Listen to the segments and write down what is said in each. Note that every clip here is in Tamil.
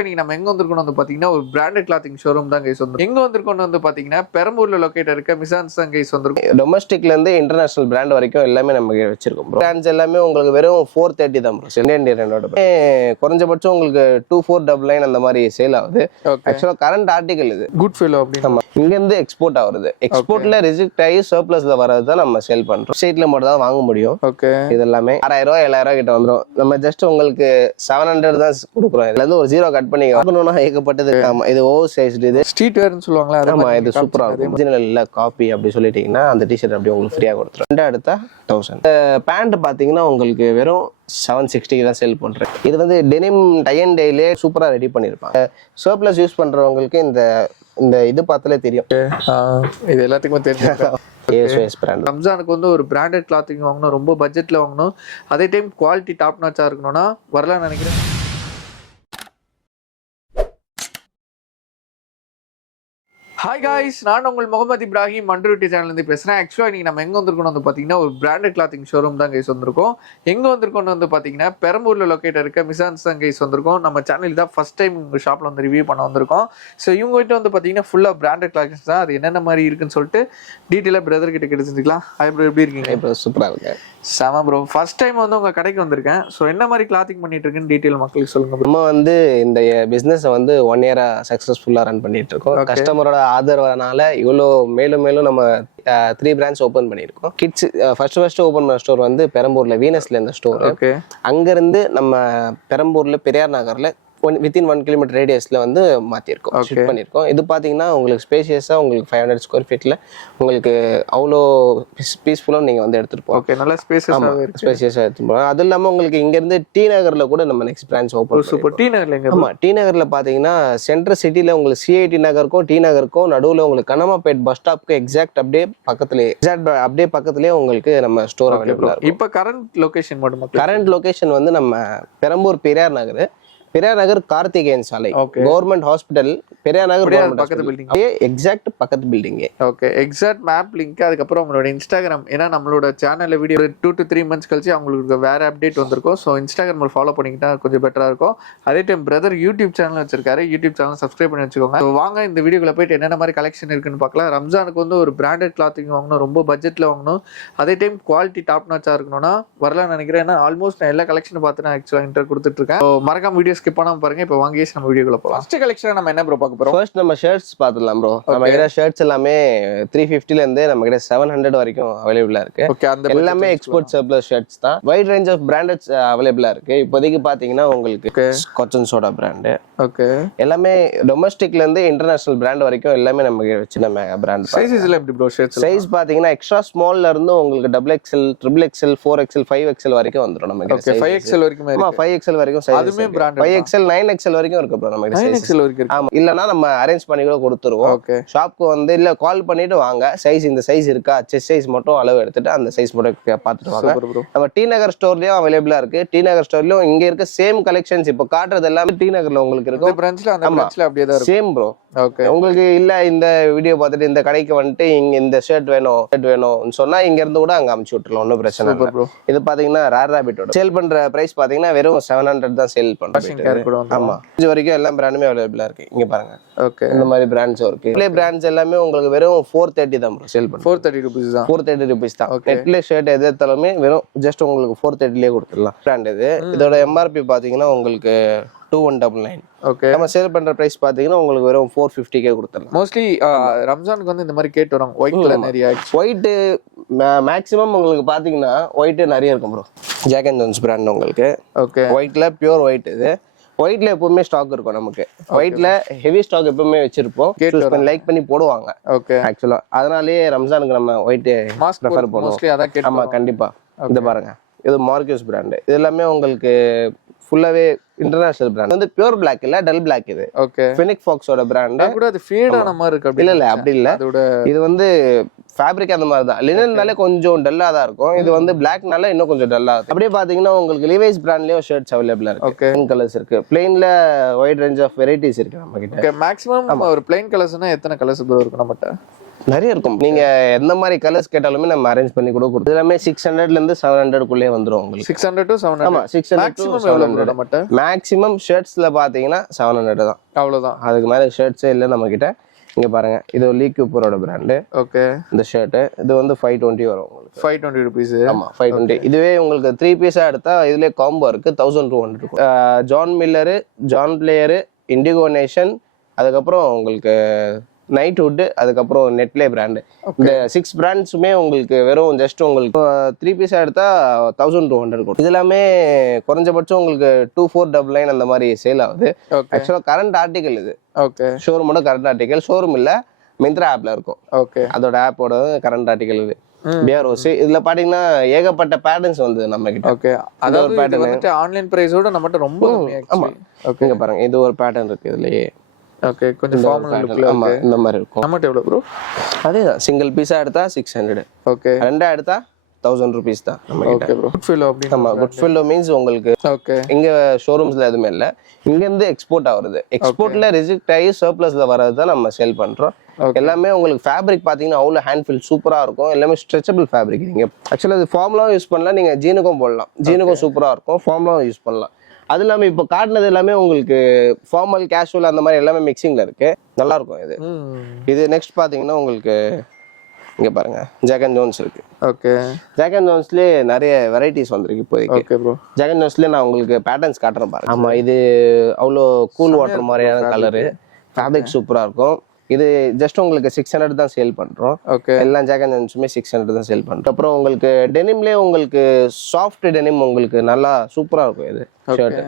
இன்னைக்கு நம்ம எங்க வந்திருக்கோம் வந்து பாத்தீங்கன்னா ஒரு பிராண்டட் கிளாத்திங் ஷோரூம் தான் கைஸ் வந்து எங்க வந்திருக்கோம் வந்து பாத்தீங்கன்னா பெரம்பூர்ல லொகேட் இருக்க மிசான்ஸ் தான் கைஸ் வந்திருக்கும். டொமஸ்டிக்ல இருந்து இன்டர்நேஷனல் பிராண்ட் வரைக்கும் எல்லாமே நம்ம வச்சிருக்கோம். பிராண்ட்ஸ் எல்லாமே உங்களுக்கு வெறும் 430 தான் ப்ரோ. இந்தியனோட குறைஞ்சபட்சம் உங்களுக்கு 2499 அந்த மாதிரி சேல் ஆகுது. ஆக்சுவலா கரண்ட் ஆர்டிகல் இது குட் ஃபெலோ அப்படின்னு இங்க இருந்து எக்ஸ்போர்ட் ஆகுது. எக்ஸ்போர்ட்ல ரிஜெக்ட் ஆகி சர்ப்ளஸ்ல வரது தான் நம்ம சேல் பண்றோம். ஸ்டேட்ல மட்டும் தான் வாங்க முடியும். ஓகே, இது எல்லாமே 6000 7000 கிட்ட வந்துரும். நம்ம ஜஸ்ட் உங்களுக்கு 700 தான் கொடுக்குறோம். இதுல இருந்து ஒரு 0 கட் பண்ணி வாங்கணும்னா ஏகப்பட்டது. இது ஓவர் சைஸ்டு, இது ஸ்ட்ரீட் வேர்னு சொல்லுவாங்களா? ஆமா, இது சூப்பரா இருக்கும். ஒரிஜினல் இல்ல காப்பி அப்படி சொல்லிட்டீங்கன்னா அந்த டிஷர்ட் அப்படியே உங்களுக்கு ஃப்ரீயா கொடுத்துரும். ரெண்டா எடுத்தா 1000. பேண்ட் பாத்தீங்கன்னா உங்களுக்கு வெறும் 760 தான் சேல் பண்றேன். இது வந்து டெனிம் டை அண்ட் டைலே சூப்பரா ரெடி பண்ணிருப்பாங்க. சர்ப்ளஸ் யூஸ் பண்றவங்களுக்கு இந்த இந்த இது பார்த்தாலே தெரியும். இது எல்லாத்துக்குமே தெரியும். ரம்ஜானுக்கு வந்து ஒரு பிராண்டட் கிளாத்திங் வாங்கணும், ரொம்ப பட்ஜெட்ல வாங்கணும், அதே டைம் குவாலிட்டி டாப் நாச்சா இருக்கணும்னா வரலாம்னு நினைக்கிறேன். ஹாய் காய்ஸ், நான் உங்கள் முகமது இப்ராஹிம் மண்ட்ரூட்டி சேனல்லேருந்து பேசுகிறேன். ஆக்சுவலாக இன்றைக்கி நம்ம எங்கே வந்திருக்கோம் வந்து பார்த்தீங்கன்னா ஒரு பிராண்டட் கிளாத்திங் ஷோரூம் தான் கைஸ் வந்திருக்கோம். எங்கே வந்திருக்கோம்னு வந்து பார்த்தீங்கன்னா பெரம்பூரில் லொக்கேட் இருக்க மிசான்ஸ் தான் கைஸ் வந்திருக்கோம். நம்ம சேனல் தான் ஃபஸ்ட் டைம் உங்கள் ஷாப்பில் வந்து ரிவ்யூ பண்ண வந்திருக்கோம். ஸோ இவங்ககிட்ட வந்து பார்த்தீங்கன்னா ஃபுல்லாக பிராண்டட் கிளாத்திங்ஸ் தான். அது என்னென்ன மாதிரி இருக்குன்னு சொல்லிட்டு டீட்டெயிலாக பிரதர் கிட்ட கிடைச்சிருக்கலாம். ஹாய் ப்ரோ, எப்படி இருக்கீங்க? இப்போ சூப்பராக இருக்கு. செம ப்ரோ, ஃபர்ஸ்ட் டைம் வந்து உங்கள் கடைக்கு வந்திருக்கேன். ஸோ என்ன மாதிரி கிளாத்திங் பண்ணிட்டு இருக்குன்னு டீட்டெயில் மக்களுக்கு சொல்லுங்கள். நம்ம வந்து இந்த பிஸ்னஸை வந்து 1 இயரா சக்ஸஸ்ஃபுல்லாக ரன் பண்ணிட்டு இருக்கோம். கஸ்டமரோட ஆதரவுனால இவ்வளோ மேலும் மேலும் நம்ம 3 பிரான்ச் ஓப்பன் பண்ணியிருக்கோம். கிட்ஸ் ஃபர்ஸ்ட் ஓப்பன் பண்ண ஸ்டோர் வந்து பெரம்பூர்ல வீனஸ்ல இருந்த ஸ்டோர். அங்கிருந்து நம்ம பெரம்பூர்ல பெரியார் நகர்ல வித்தின் 1 கிலோமீட்டர் ரேடியஸ்ல வந்து மாத்திருக்கோம், ஷிஃப்ட் பண்ணிருக்கோம். இது பாத்தீங்கன்னா உங்களுக்கு ஸ்பேஷியஸா உங்களுக்கு 500 ஸ்கொயர் ஃபீட்ல உங்களுக்கு அவ்வளோ பீஸ்ஃபுல்லா நீங்க வந்து எடுத்துட்டு போகலாம். ஓகே, நல்ல ஸ்பேஷியஸா எடுத்துட்டு போகலாம். அது இல்லாம உங்களுக்கு இங்க இருந்து டி நகர்ல கூட நம்ம next branch open. Super. T நகர்ல எங்க? ஆமா, டி நகர்ல பாத்தீங்கன்னா சென்ட்ரல் சிட்டில உங்களுக்கு சிஐடி நகருக்கும் டி நகருக்கும் நடுவுல உங்களுக்கு கனமாப்பேட் பஸ் ஸ்டாப்க்கு எக்ஸாக்ட் அப்படியே பக்கத்துலயே உங்களுக்கு நம்ம ஸ்டோர் அவைலபிளா இருக்கும். இப்ப கரண்ட் லொகேஷன் மட்டும்? கரண்ட் லொகேஷன் வந்து நம்ம பெரம்பூர் பெரியார் நகர் கார்த்திகேயன் சாலை கவர்மெண்ட் ஹாஸ்பிட்டல் பெரியார் நகர் பக்கத்து பில்டிங், எக்ஸாக்ட் பக்கத்து building. Okay, exact map link, அதுக்கப்புறம் உங்களோட இன்ஸ்டாகிராம். ஏன்னா நம்மளோட சேனல்ல வீடியோ 2 to 3 months கழிச்சு அவங்களுக்கு வேற அப்டேட் வந்திருக்கும். ஸோ இன்ஸ்டாகிராம் ஃபாலோ பண்ணிக்கிட்டா கொஞ்சம் பெட்டரா இருக்கும். அதே டைம் பிரதர் யூடியூப் சேனல் வச்சிருக்காரு, யூடியூப் சேனல் சப்ஸ்கிரைப் பண்ணி வச்சுக்கோங்க. வாங்க இந்த வீடியோக்குள்ள போயிட்டு என்னென்ன மாதிரி கலெக்ஷன் இருக்குன்னு பார்க்கலாம். ரம்ஜானுக்கு வந்து ஒரு பிராண்டட் கிளாத்திங் வாங்கணும், ரொம்ப பட்ஜெட்ல வாங்கணும், அதே டைம் குவாலிட்டி டாப் நாச்சா இருக்கணும்னா வரலாம்னு நினைக்கிறேன். ஏன்னா ஆல்மோஸ்ட் நான் எல்லா கலெக்ஷன் பார்த்து நான் ஆக்சுவலா இன்டர் கொடுத்துட்டு இருக்கேன். மறக்காம வீடியோ ஸ்கிப் பண்ணாம பாருங்க. இப்போ வாங்கி நம்ம வீடியோக்குள்ள போலாம். ஃபர்ஸ்ட் கலெக்ஷன் நம்ம என்ன ப்ரோ பார்க்க போறோம்? ஃபர்ஸ்ட் நம்ம ஷர்ட்ஸ் பார்த்துடலாம் ப்ரோ. நம்ம கிட்ட ஷர்ட்ஸ் எல்லாமே 350 ல இருந்து நம்ம கிட்ட 700 வரைக்கும் அவைலபிளா இருக்கு. ஓகே, அந்த எல்லாமே எக்ஸ்போர்ட் சர்ப்ளஸ் ஷர்ட்ஸ் தான். வைட் ரேஞ்ச் ஆஃப் பிராண்டட்ஸ் அவைலபிளா இருக்கு. இப்போதைக்கு பாத்தீங்கன்னா உங்களுக்கு கொச்சன் சோடா பிராண்ட். ஓகே, எல்லாமே டொமஸ்டிக்ல இருந்து இன்டர்நேஷனல் பிராண்ட் வரைக்கும் எல்லாமே நம்ம வச்சிருந்த பிராண்ட். சைஸஸ்ல எப்படி ப்ரோ ஷர்ட்ஸ்? சைஸ் பாத்தீங்கன்னா எக்ஸ்ட்ரா ஸ்மால்ல இருந்து உங்களுக்கு XXL, XXL, 4XL, 5XL வரைக்கும் வந்துரும். நம்ம கிட்ட 5XL வரைக்கும் இருக்கு. 5XL வரைக்கும் சைஸ். அதுமே பிராண்ட் 5XL 9XL வரைக்கும் இருக்கு ப்ரோ. நம்ம 9XL வரைக்கும் இருக்கு. ஆமா, இல்லனா நம்ம அரேஞ்ச் பண்ணி கூட கொடுத்துருவோம். ஓகே, ஷாப்க்கு வந்து இல்ல கால் பண்ணிட்டு வாங்க, சைஸ் இந்த சைஸ் இருக்கா, செஸ்ட் சைஸ் மட்டும் அளவு எடுத்துட்டு அந்த சைஸ் மட்டும் பார்த்துட்டு வாங்க. நம்ம டி நகர் ஸ்டோர்லயும் அவைலபிளா இருக்கு. டி நகர் ஸ்டோர்லயும் இங்க இருக்க சேம் கலெக்ஷன்ஸ் இப்போ காட்டுறது எல்லாமே டி நகர்ல உங்களுக்கு இருக்கும். இந்த பிரான்ச்ல அந்த பிரான்ச்ல அப்படியே தான் சேம் ப்ரோ. ஓகே, உங்களுக்கு இல்ல இந்த வீடியோ பார்த்துட்டு இந்த கடைக்கு வந்துட்டு இங்க இந்த ஷர்ட் வேணும் சொன்னா இங்க இருந்து கூட அங்க அமுச்சு விட்டுறலாம், ஒன்னும் பிரச்சனை இல்லை. இது பாத்தீங்கன்னா ரேர் ராபிட்டோட சேல் பண்ற பிரைஸ் பாத்தீங்கன்னா வெறும் 700 தான் சேல் பண்றோம். ஆமா, இது வரைக்கும் எல்லா பிராண்டுமே அவைலபிளா இருக்கு. இங்க பாருங்க. ஓகே, இந்த மாதிரி பிராண்ட்ஸும் இருக்கு. ப்ளே பிராண்ட்ஸ் எல்லாமே உங்களுக்கு வெறும் 430 தான் ப்ரோ சேல் பண்றோம். 430 ரூபீஸ் தான். 430 ரூபீஸ் தான். நெட்ல ஷர்ட் எது எடுத்தாலுமே வெறும் ஜஸ்ட் உங்களுக்கு 430லயே கொடுத்துடலாம். பிராண்ட் இது. இதோட எம்ஆர்பி பாத்தீங்கன்னா உங்களுக்கு 2199. ஓகே, நம்ம சேல் பண்ற பிரைஸ் பாத்தீங்கன்னா உங்களுக்கு வெறும் 450k கொடுத்துடலாம். மோஸ்ட்லி ரம்ஜானுக்கு வந்து இந்த மாதிரி கேட் வராங்க. ஒயிட் கலர் நிறைய. ஒயிட் மேக்ஸிமம் உங்களுக்கு பாத்தீங்கன்னா ஒயிட் நிறைய இருக்கும் bro. Jack and Jones brand உங்களுக்கு. ஓகே, ஒயிட்ல பியூர் ஒயிட். இது ஒயிட்ல எப்பவுமே ஸ்டாக் இருக்கும் நமக்கு. ஒயிட்ல ஹெவி ஸ்டாக் எப்பவுமே வச்சிருப்போம். லைக் பண்ணி போடுவாங்க. ஓகே, ஆக்சுவலா அதனாலேயே ரம்ஜானுக்கு நம்ம ஒயிட் ப்ரிஃபர் பண்ணுவோம். ஆமா, கண்டிப்பா. இது பாருங்க, இது மார்க்யூஸ் பிராண்ட். இது எல்லாமே உங்களுக்கு ஃபுல்லாவே இன்டர்நேஷனல் பிராண்ட். வந்து பியூர் பிளாக் இல்ல, டல் பிளாக். இது ஓகே, ஃபெனிக் ஃபாக்ஸோட பிராண்ட். கூட அது ஃபேட் ஆன மாதிரி இருக்கு. இல்ல அப்படி இல்ல. இது வந்து ஃபேப்ரிக் அந்த மாதிரி தான். லினன்னாலே கொஞ்சம் டல்லா தான் இருக்கும். இது வந்து பிளாக்னால இன்னும் கொஞ்சம் டல்லா இருக்கும். அப்படியே பாத்தீங்கன்னா உங்களுக்கு லிவைஸ் பிராண்ட்லயும் ஷர்ட்ஸ் அவைலபிளா இருக்கு. ஓகே, கலர்ஸ் இருக்கு. பிளைன்ல வைட் ரேஞ்ச் ஆஃப் வெரைட்டிஸ் இருக்கு நம்ம கிட்ட. ஓகே, மேக்ஸிமம் ஒரு பிளைன் கலர்ஸ்னா எத்தனை கலர்ஸ் ப்ரோ இருக்கு நம்மட்ட? நிறைய இருக்கும். நீங்க எந்த மாதிரி கலர்ஸ் கேட்டாலுமே நம்ம அரேஞ்ச் பண்ணி கூட கொடுத்து எல்லாமே 600ல இருந்து 700 வந்துரும் உங்களுக்கு. 600 to 700. ஆமா 600 to 700 நம்மட்ட மேக்ஸிமம் ஷர்ட்ஸ்ல பாத்தீங்கன்னா 700 தான். அவ்வளவுதான். அதுக்கு மேல ஷர்ட்ஸே இல்லை நம்ம கிட்ட. இங்க பாருங்க, இது லீ கூப்பரோட பிராண்டு. ஓகே. இந்த ஷர்ட் இது வந்து 520 வரும் உங்களுக்கு. 520 rupees. ஆமா 520. இதுவே உங்களுக்கு 3 பீஸா எடுத்தா இதுலயே காம்போ இருக்கு 1200 இருக்கும். John Miller, John player, indigo nation, அதுக்கப்புறம் உங்களுக்கு நைட்வுட், அதுக்கப்புறம் நெட்லே பிராண்டு. இந்த 6 பிராண்ட்ஸுமே உங்களுக்கு வெறும் ஜஸ்ட் உங்களுக்கு 3 பீஸா எடுத்தா 1200 கொடுக்கும். இது எல்லாமே குறைஞ்சபட்சம் உங்களுக்கு 2499 அந்த மாதிரி சேல் ஆகுது. ஆக்சுவலா கரண்ட் ஆர்டிகல் இது. ஓகே. ஷோரூமோட கரண்ட் ஆர்டிகல். ஷோரூம் இல்ல, மிந்த்ரா ஆப்ல இருக்கும். ஓகே. அதோட ஆப்போட கரண்ட் ஆர்டிகல் இது. பியரோஸ் இதுல பாத்தீங்கன்னா ஏகப்பட்ட பேட்டர்ன்ஸ் வந்து நம்ம கிட்ட. ஓகே. அதாவது இது வந்துட்டு ஆன்லைன் பிரைஸோட நம்மட்ட ரொம்ப கம்மி ஆமா. ஓகே. இங்க பாருங்க, இது ஒரு பேட்டர்ன் இருக்கு இதுலயே. ஓகே. கொஞ்சம் ஃபார்மல் லுக்ல ஆமா இந்த மாதிரி இருக்கும். நம்மட்ட எவ்வளவு ப்ரோ? அதேதான், சிங்கிள் பீஸா எடுத்தா 600. ஓகே. ரெண்டா எடுத்தா 1000 rupees தான் நம்ம கிட்ட. Okay bro. குட் ஃபீல் அப்படி. ஆமா, குட் ஃபீல் மீன்ஸ் உங்களுக்கு ஓகே. இங்க ஷோரூம்ஸ்ல எதுவுமே இல்ல, இங்க இருந்து எக்ஸ்போர்ட் ஆகுறது. எக்ஸ்போர்ட்ல ரிஜெக்ட் ஆகி சர்ப்ளஸ்ல வரது தான் நம்ம சேல் பண்றோம். எல்லாமே உங்களுக்கு ஃபேப்ரிக் பாத்தீங்கன்னா அவ்வளோ ஹேண்ட் ஃபீல் சூப்பரா இருக்கும். எல்லாமே ஸ்ட்ரெச்சபிள் ஃபேப்ரிக். நீங்க ஆக்சுவலா இது ஃபார்ம்லாம் யூஸ் பண்ணலாம், நீங்க ஜீனுக்கும் போடலாம். ஜீனுக்கும் சூப்பரா இருக்கும், ஃபார்ம்லாம் யூஸ் பண்ணலாம். அது இல்லாமல் இப்போ காட்டினது எல்லாமே உங்களுக்கு ஃபார்மல் கேஷுவல் அந்த மாதிரி எல்லாமே மிக்சிங்ல இருக்கு. நல்லா இருக்கும் இது. இது நெக்ஸ்ட் பாத்தீங்கன்னா உங்களுக்கு இங்க பாருங்க, ஜாக் அண்ட் ஜோன்ஸ் இருக்கு. ஓகே. ஜாக் அண்ட் ஜோன்ஸ்லயே நிறைய வெரைட்டிஸ் வந்திருக்கு இப்போதைக்கு. Okay bro. ஜாக் அண்ட் ஜோன்ஸ்லயே நான் உங்களுக்கு பேட்டர்ன்ஸ் காட்டுறேன் பாருங்க. ஆமா, இது அவ்வளோ கூல் வாட்டர் மாதிரியான கலரு. ஃபேப்ரிக் சூப்பரா இருக்கும். இது ஜஸ்ட் உங்களுக்கு 600 தான் சேல் பண்றோம். ஓகே. எல்லா ஜாக் அண்ட் ஜோன்ஸுமே 600 தான் சேல் பண்றோம். அப்புறம் உங்களுக்கு டெனிம்லயே உங்களுக்கு சாஃப்ட் டெனிம் உங்களுக்கு நல்லா சூப்பரா இருக்கும். இது ஷர்ட்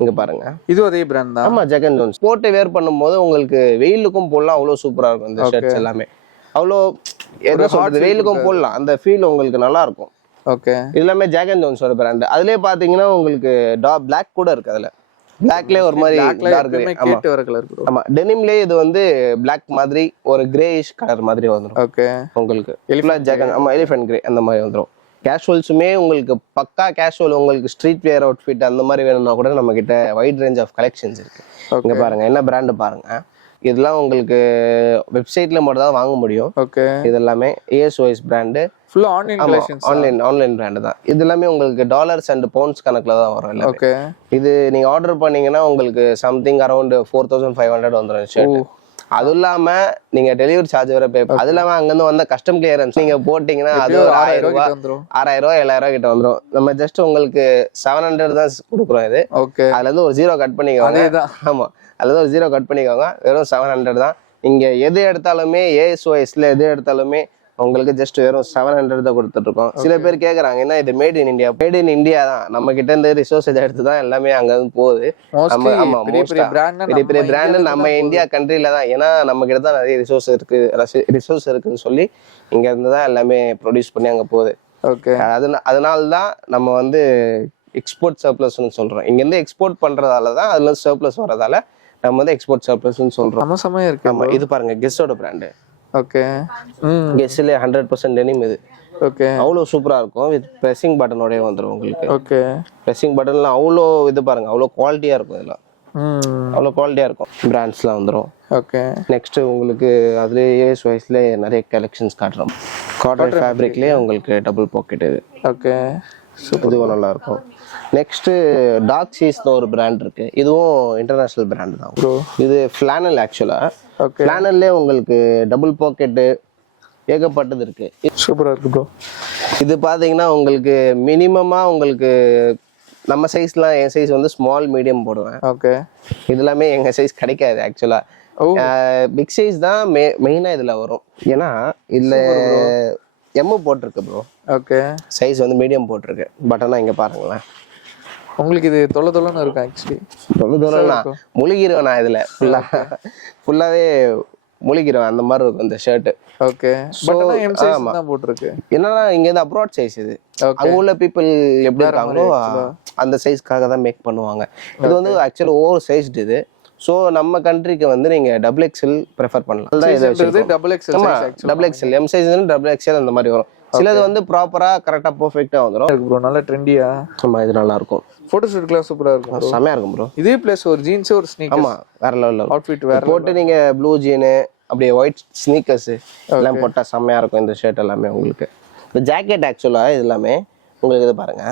இங்க பாருங்க, இது அதே பிராண்ட் தான். ஆமா, ஜாக் அண்ட் ஜோன்ஸ். போட்டு வேர் பண்ணும்போது உங்களுக்கு வெயிலுக்கும் போடலாம், அவ்வளோ சூப்பரா இருக்கும் இந்த ஷர்ட்ஸ் எல்லாமே. அவ்வளோ என்ன சொல்றது, வெயிலுக்கும் போடலாம், அந்த ஃபீல் உங்களுக்கு நல்லா இருக்கும். ஓகே. இது எல்லாமே ஜாக் அண்ட் ஜோன்ஸோட பிராண்ட். அதுலயே பாத்தீங்கன்னா உங்களுக்கு பிளாக் கூட இருக்கு. அதுல பிளாக்லயே ஒரு மாதிரி டார்க் கிரே. கேட் வர கலர் ப்ரோ. ஆமா, டெனிம்லயே இது வந்து பிளாக் மாதிரி ஒரு கிரேயிஷ் கலர் மாதிரி வந்துரும். ஓகே. உங்களுக்கு எலிஃபண்ட் ஜாக்கெட். ஆமா, எலிஃபண்ட் கிரே அந்த மாதிரி வந்துரும். கேஷுவல்ஸுமே உங்களுக்கு பக்கா கேஷுவல், உங்களுக்கு ஸ்ட்ரீட் வேர் அவுட்ஃபிட் அந்த மாதிரி வேணும்னா கூட நம்ம கிட்ட வைட் ரேஞ்ச் ஆஃப் கலெக்ஷன்ஸ் இருக்கு. இங்க பாருங்க, என்ன பிராண்ட் பாருங்க. இதெல்லாம் உங்களுக்கு வெப்சைட்ல மட்டும் தான் வாங்க முடியும். ஓகே. இது எல்லாமே ஏஎஸ்ஓஎஸ் பிராண்டு. ஃபுல்லா ஆன்லைன் கலெக்ஷன்ஸ். ஆன்லைன் பிராண்ட் தான். இது எல்லாமே உங்களுக்கு டாலர்ஸ் அண்ட் பவுண்ட்ஸ் கணக்குல தான் வரும் எல்லாமே. ஓகே. இது நீங்க ஆர்டர் பண்ணீங்கன்னா உங்களுக்கு சம்திங் அரௌண்ட் 4500 வந்துரும் ஷர்ட். அது இல்லாம நீங்க டெலிவரி சார்ஜ் வர பே. அது இல்லாம அங்க இருந்து வந்த கஸ்டம் கிளியரன்ஸ் நீங்க போட்டீங்கன்னா அது ஒரு 6000 ரூபாய் 7000 கிட்ட வந்துரும். நம்ம ஜஸ்ட் உங்களுக்கு 700 தான் கொடுக்குறோம் இது. ஓகே. அதுல இருந்து ஒரு 0 கட் பண்ணிக்கோங்க. ஆமா, அதுல இருந்து ஒரு 0 கட் பண்ணிக்கோங்க. வெறும் 700 தான். இங்க எது எடுத்தாலுமே ஏஎஸ்ஓஎஸ்ல எது எடுத்தாலுமே உங்களுக்கு ஜஸ்ட் வெறும் 700 தான் கொடுத்துட்டு இருக்கோம். சில பேர் கேக்குறாங்க, என்ன இது made in India? Made in India தான். நம்ம கிட்ட இருந்து ரிசோர்ஸ் எடுத்து தான் எல்லாமே அங்க இருந்து போகுது. ஆமா, பெரிய பெரிய பிராண்ட் நம்ம இந்தியா கண்ட்ரில தான். ஏன்னா நம்ம கிட்ட தான் நிறைய ரிசோர்ஸ் இருக்குன்னு சொல்லி இங்க இருந்து தான் எல்லாமே ப்ரொடியூஸ் பண்ணி அங்க போகுது. ஓகே. அதனால தான் நம்ம வந்து எக்ஸ்போர்ட் சர்ப்ளஸ்ன்னு சொல்றோம். இங்க இருந்து எக்ஸ்போர்ட் பண்றதால தான் அதுல சர்ப்ளஸ் வரதால நம்ம வந்து எக்ஸ்போர்ட் சர்ப்ளஸ்ன்னு சொல்றோம். நம்ம சமயம் இருக்கு. ஆமா, இது பாருங்க, கெஸ்ஸோட பிராண்ட். ஓகே. கெஸ்ல 100% டெனிம் இது. ஓகே. அவ்வளோ சூப்பரா இருக்கும். வித் பிரஷிங் பட்டனோட வந்துரும் உங்களுக்கு. ஓகே. பிரஷிங் பட்டன்லாம் அவ்வளோ இது பாருங்க, அவ்வளோ குவாலிட்டியா இருக்கும். இதெல்லாம் அவ்வளோ குவாலிட்டியா இருக்கும். பிராண்ட்ஸ்லாம் வந்துரும். ஓகே. நெக்ஸ்ட் உங்களுக்கு அதுல ஏஎஸ் வைஸ்ல நிறைய கலெக்ஷன்ஸ் காட்டுறோம். காட்டன் ஃபேப்ரிக்லயே உங்களுக்கு டபுள் பாக்கெட் இது. ஓகே. இதுவும் நல்லா இருக்கும். நெக்ஸ்ட் டார்க் சீஸ்னு ஒரு பிராண்ட் இருக்கு. இதுவும் இன்டர்நேஷனல் பிராண்ட் தான். இது ஃபிளானல். ஆக்சுவலா ஃபிளானல்லே உங்களுக்கு டபுள் பாக்கெட் ஏகப்பட்டது இருக்கு. சூப்பரா இருக்கு ப்ரோ. இது பாத்தீங்கன்னா உங்களுக்கு மினிமமா உங்களுக்கு நம்ம சைஸ்லாம், என் சைஸ் வந்து ஸ்மால் மீடியம் போடுவேன். ஓகே. இது எல்லாமே எங்க சைஸ் கிடைக்காது ஆக்சுவலா. பிக் சைஸ் தான் மெயினா இதுல வரும். ஏன்னா இதுல எம் போட்டிருக்கு ப்ரோ. ஓகே. சைஸ் வந்து மீடியம் போட்டிருக்கு. பட் ஆனா இங்க பாருங்களேன், உங்களுக்கு இது தொலைன்னு இருக்கும். ஆக்சுவலி தொலைனா முழுகிருவேன் நான் இதுல. ஃபுல்லாவே முழுகிருவேன் அந்த மாதிரி இருக்கும் இந்த ஷர்ட். ஓகே. பட் ஆனா எம் சைஸ் தான் போட்டுருக்கு. என்னன்னா இங்க இருந்து அப்ராட் சைஸ் இது. அங்க உள்ள பீப்புள் எப்படி இருக்காங்களோ அந்த சைஸ்க்காக தான் மேக் பண்ணுவாங்க. இது வந்து ஆக்சுவலி ஓவர் சைஸ்டு இது. சோ நம்ம கண்ட்ரிக்கு வந்து நீங்க டபுள் எக்ஸ்எல் ப்ரிஃபர் பண்ணலாம். Double XL M size double XL அந்த மாதிரி வரும். சிலது வந்து ப்ராப்பரா கரெக்டா பெர்ஃபெக்ட்டா வந்துரும் ப்ரோ. நல்ல ட்ரெண்டியா. ஆமா, இது நல்லா இருக்கும். போட்டோ ஷூட்க்குலாம் சூப்பரா இருக்கும். செமையா இருக்கும் ப்ரோ. இதே பிளஸ் ஒரு ஜீன்ஸ் ஒரு ஸ்னீக்கர்ஸ். ஆமா, வேற லெவல்ல அவுட்ஃபிட் வேற போட்டு நீங்க ப்ளூ ஜீன் அப்படியே ஒயிட் ஸ்னீக்கர்ஸ் எல்லாம் போட்டால் செம்மையா இருக்கும் இந்த ஷர்ட் எல்லாமே உங்களுக்கு. இந்த ஜாக்கெட் ஆக்சுவலா இது எல்லாமே உங்களுக்கு இது பாருங்க.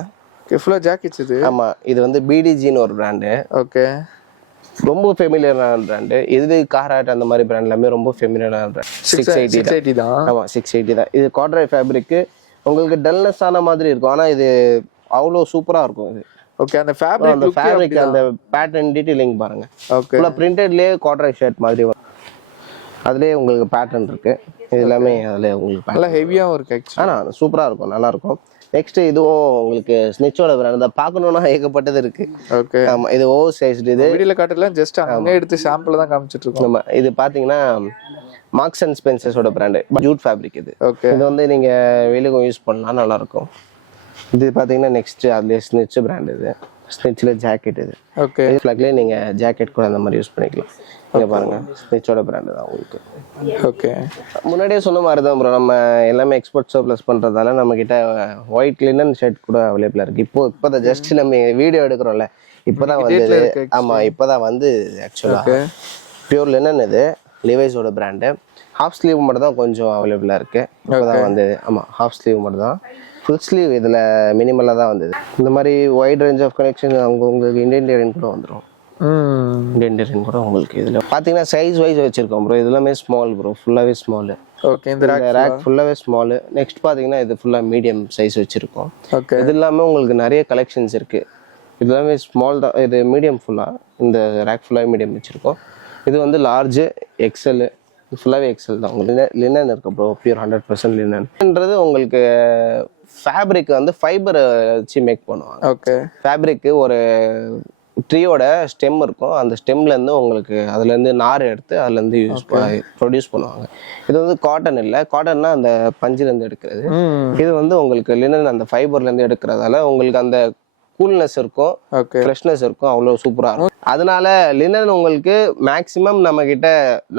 ஃபுல்லாக ஜாக்கெட்ஸ் இது. ஆமா, இது வந்து பிடிஜின்னு ஒரு பிராண்டு. ஓகே, ரொம்ப ஃபெமிலியரான பிராண்டு. இது காராட் அந்த மாதிரி பிராண்ட் எல்லாமே ரொம்ப ஃபெமிலியரான பிராண்ட். 680 தான். ஆமா 680 தான். இது காட்ரை ஃபேப்ரிக். உங்களுக்கு டல்னஸ் ஆன மாதிரி இருக்கும், ஆனா இது அவ்வளோ சூப்பரா இருக்கும் இது. ஓகே, அந்த ஃபேப்ரிக் அந்த பேட்டர்ன் டீடைலிங் பாருங்க. ஓகே, ஃபுல்லா பிரிண்டட்லயே காட்ரை ஷர்ட் மாதிரி வரும். அதுலயே உங்களுக்கு பேட்டர்ன் இருக்கு. இது எல்லாமே அதுல உங்களுக்கு நல்லா ஹெவியாவும் இருக்கு ஆக்சுவலி. ஆனா சூப்பரா இருக்கும், நல்லா இருக்கும். நெக்ஸ்ட் இதுவும் உங்களுக்கு ஸ்னிச்சோட பிராண்ட் தான். பார்க்கணும்னா ஏகப்பட்டது இருக்கு. ஓகே, ஆமா, இது ஓவர் சைஸ்டு. இது வீடியோல காட்டலாம், ஜஸ்ட் அங்க எடுத்து சாம்பிள் தான் காமிச்சிட்டு இருக்கோம். நம்ம இது பாத்தீங்கன்னா மார்க்ஸ் அண்ட் ஸ்பென்சர்ஸோட பிராண்டு, ஜூட் ஃபேப்ரிக் இது. ஓகே, இது வந்து நீங்க வெளியே யூஸ் பண்ணலாம், நல்லா இருக்கும். இது பாத்தீங்கன்னா நெக்ஸ்ட் அதுலேயே ஸ்னிச் பிராண்ட். இது ஸ்னிச்சில் ஜாக்கெட். இது ஓகே, ஃபிளாக்லேயே நீங்க ஜாக்கெட் கூட அந்த மாதிரி யூஸ் பண்ணிக்கலாம். இங்க பாருங்க, ஸ்னிச்சோட பிராண்டு தான் உங்களுக்கு. ஓகே, முன்னாடியே சொன்ன மாதிரி தான் ப்ரோ, நம்ம எல்லாமே எக்ஸ்போர்ட் சர்ப்ளஸ் பண்றதால நம்ம கிட்ட ஒயிட் லினன் ஷர்ட் கூட அவைலபிளா இருக்கு. இப்போதான் ஜஸ்ட் நம்ம வீடியோ எடுக்கிறோம்ல, இப்போதான் வந்து. ஆமா, இப்போதான் வந்து ஆக்சுவலா பியூர் லினன். இது லிவைஸோட பிராண்டு. ஹாஃப் ஸ்லீவ் மட்டும் தான் கொஞ்சம் அவைலபிளா இருக்கு. இப்போதான் வந்து. ஆமா, ஹாஃப் ஸ்லீவ் மட்டும் தான். ஃபுல் ஸ்லீவ் இதுல மினிமலா தான் வந்தது. இந்த மாதிரி வைட் ரேஞ்ச் ஆஃப் கலெக்ஷன் உங்களுக்கு இண்டியன் கூட வந்துடும். இண்டியன் கூட உங்களுக்கு இதுல பாத்தீங்கன்னா சைஸ் வைஸ் வச்சிருக்கோம் ப்ரோ. இது எல்லாமே ஸ்மால் ப்ரோ, ஃபுல்லாவே ஸ்மால். ஓகே, இந்த ரேக் ஃபுல்லாவே ஸ்மால். நெக்ஸ்ட் பாத்தீங்கன்னா இது ஃபுல்லா மீடியம் சைஸ் வச்சிருக்கோம். ஓகே, இது எல்லாமே உங்களுக்கு நிறைய கலெக்ஷன்ஸ் இருக்கு. இது எல்லாமே ஸ்மால் தான், இது மீடியம் ஃபுல்லா. இந்த ரேக் ஃபுல்லாவே மீடியம் வச்சிருக்கோம். இது வந்து லார்ஜ், எக்ஸல். ஃபுல்லாவே எக்ஸல் தான். உங்களுக்கு லினன் இருக்கு ப்ரோ, பியூர் 100% லினன்ன்றது. உங்களுக்கு ஃபேப்ரிக் வந்து ஃபைபர் வச்சு மேக் பண்ணுவாங்க. ஓகே, ஃபேப்ரிக் ஒரு ட்ரீயோட ஸ்டெம் இருக்கும். அந்த ஸ்டெம்ல இருந்து உங்களுக்கு அதுல இருந்து நார் எடுத்து அதுல இருந்து ப்ரொடியூஸ் பண்ணுவாங்க. இது வந்து காட்டன் இல்ல, காட்டன்னா அந்த பஞ்சில இருந்து எடுக்கிறது. இது வந்து உங்களுக்கு லினன் அந்த ஃபைபர்ல இருந்து எடுக்கிறதால உங்களுக்கு அந்த கூல்னஸ் இருக்கும், ஃப்ரெஷ்னஸ் இருக்கும், அவ்வளோ சூப்பரா இருக்கும். அதனால லினன் உங்களுக்கு மேக்சிமம் நம்ம கிட்ட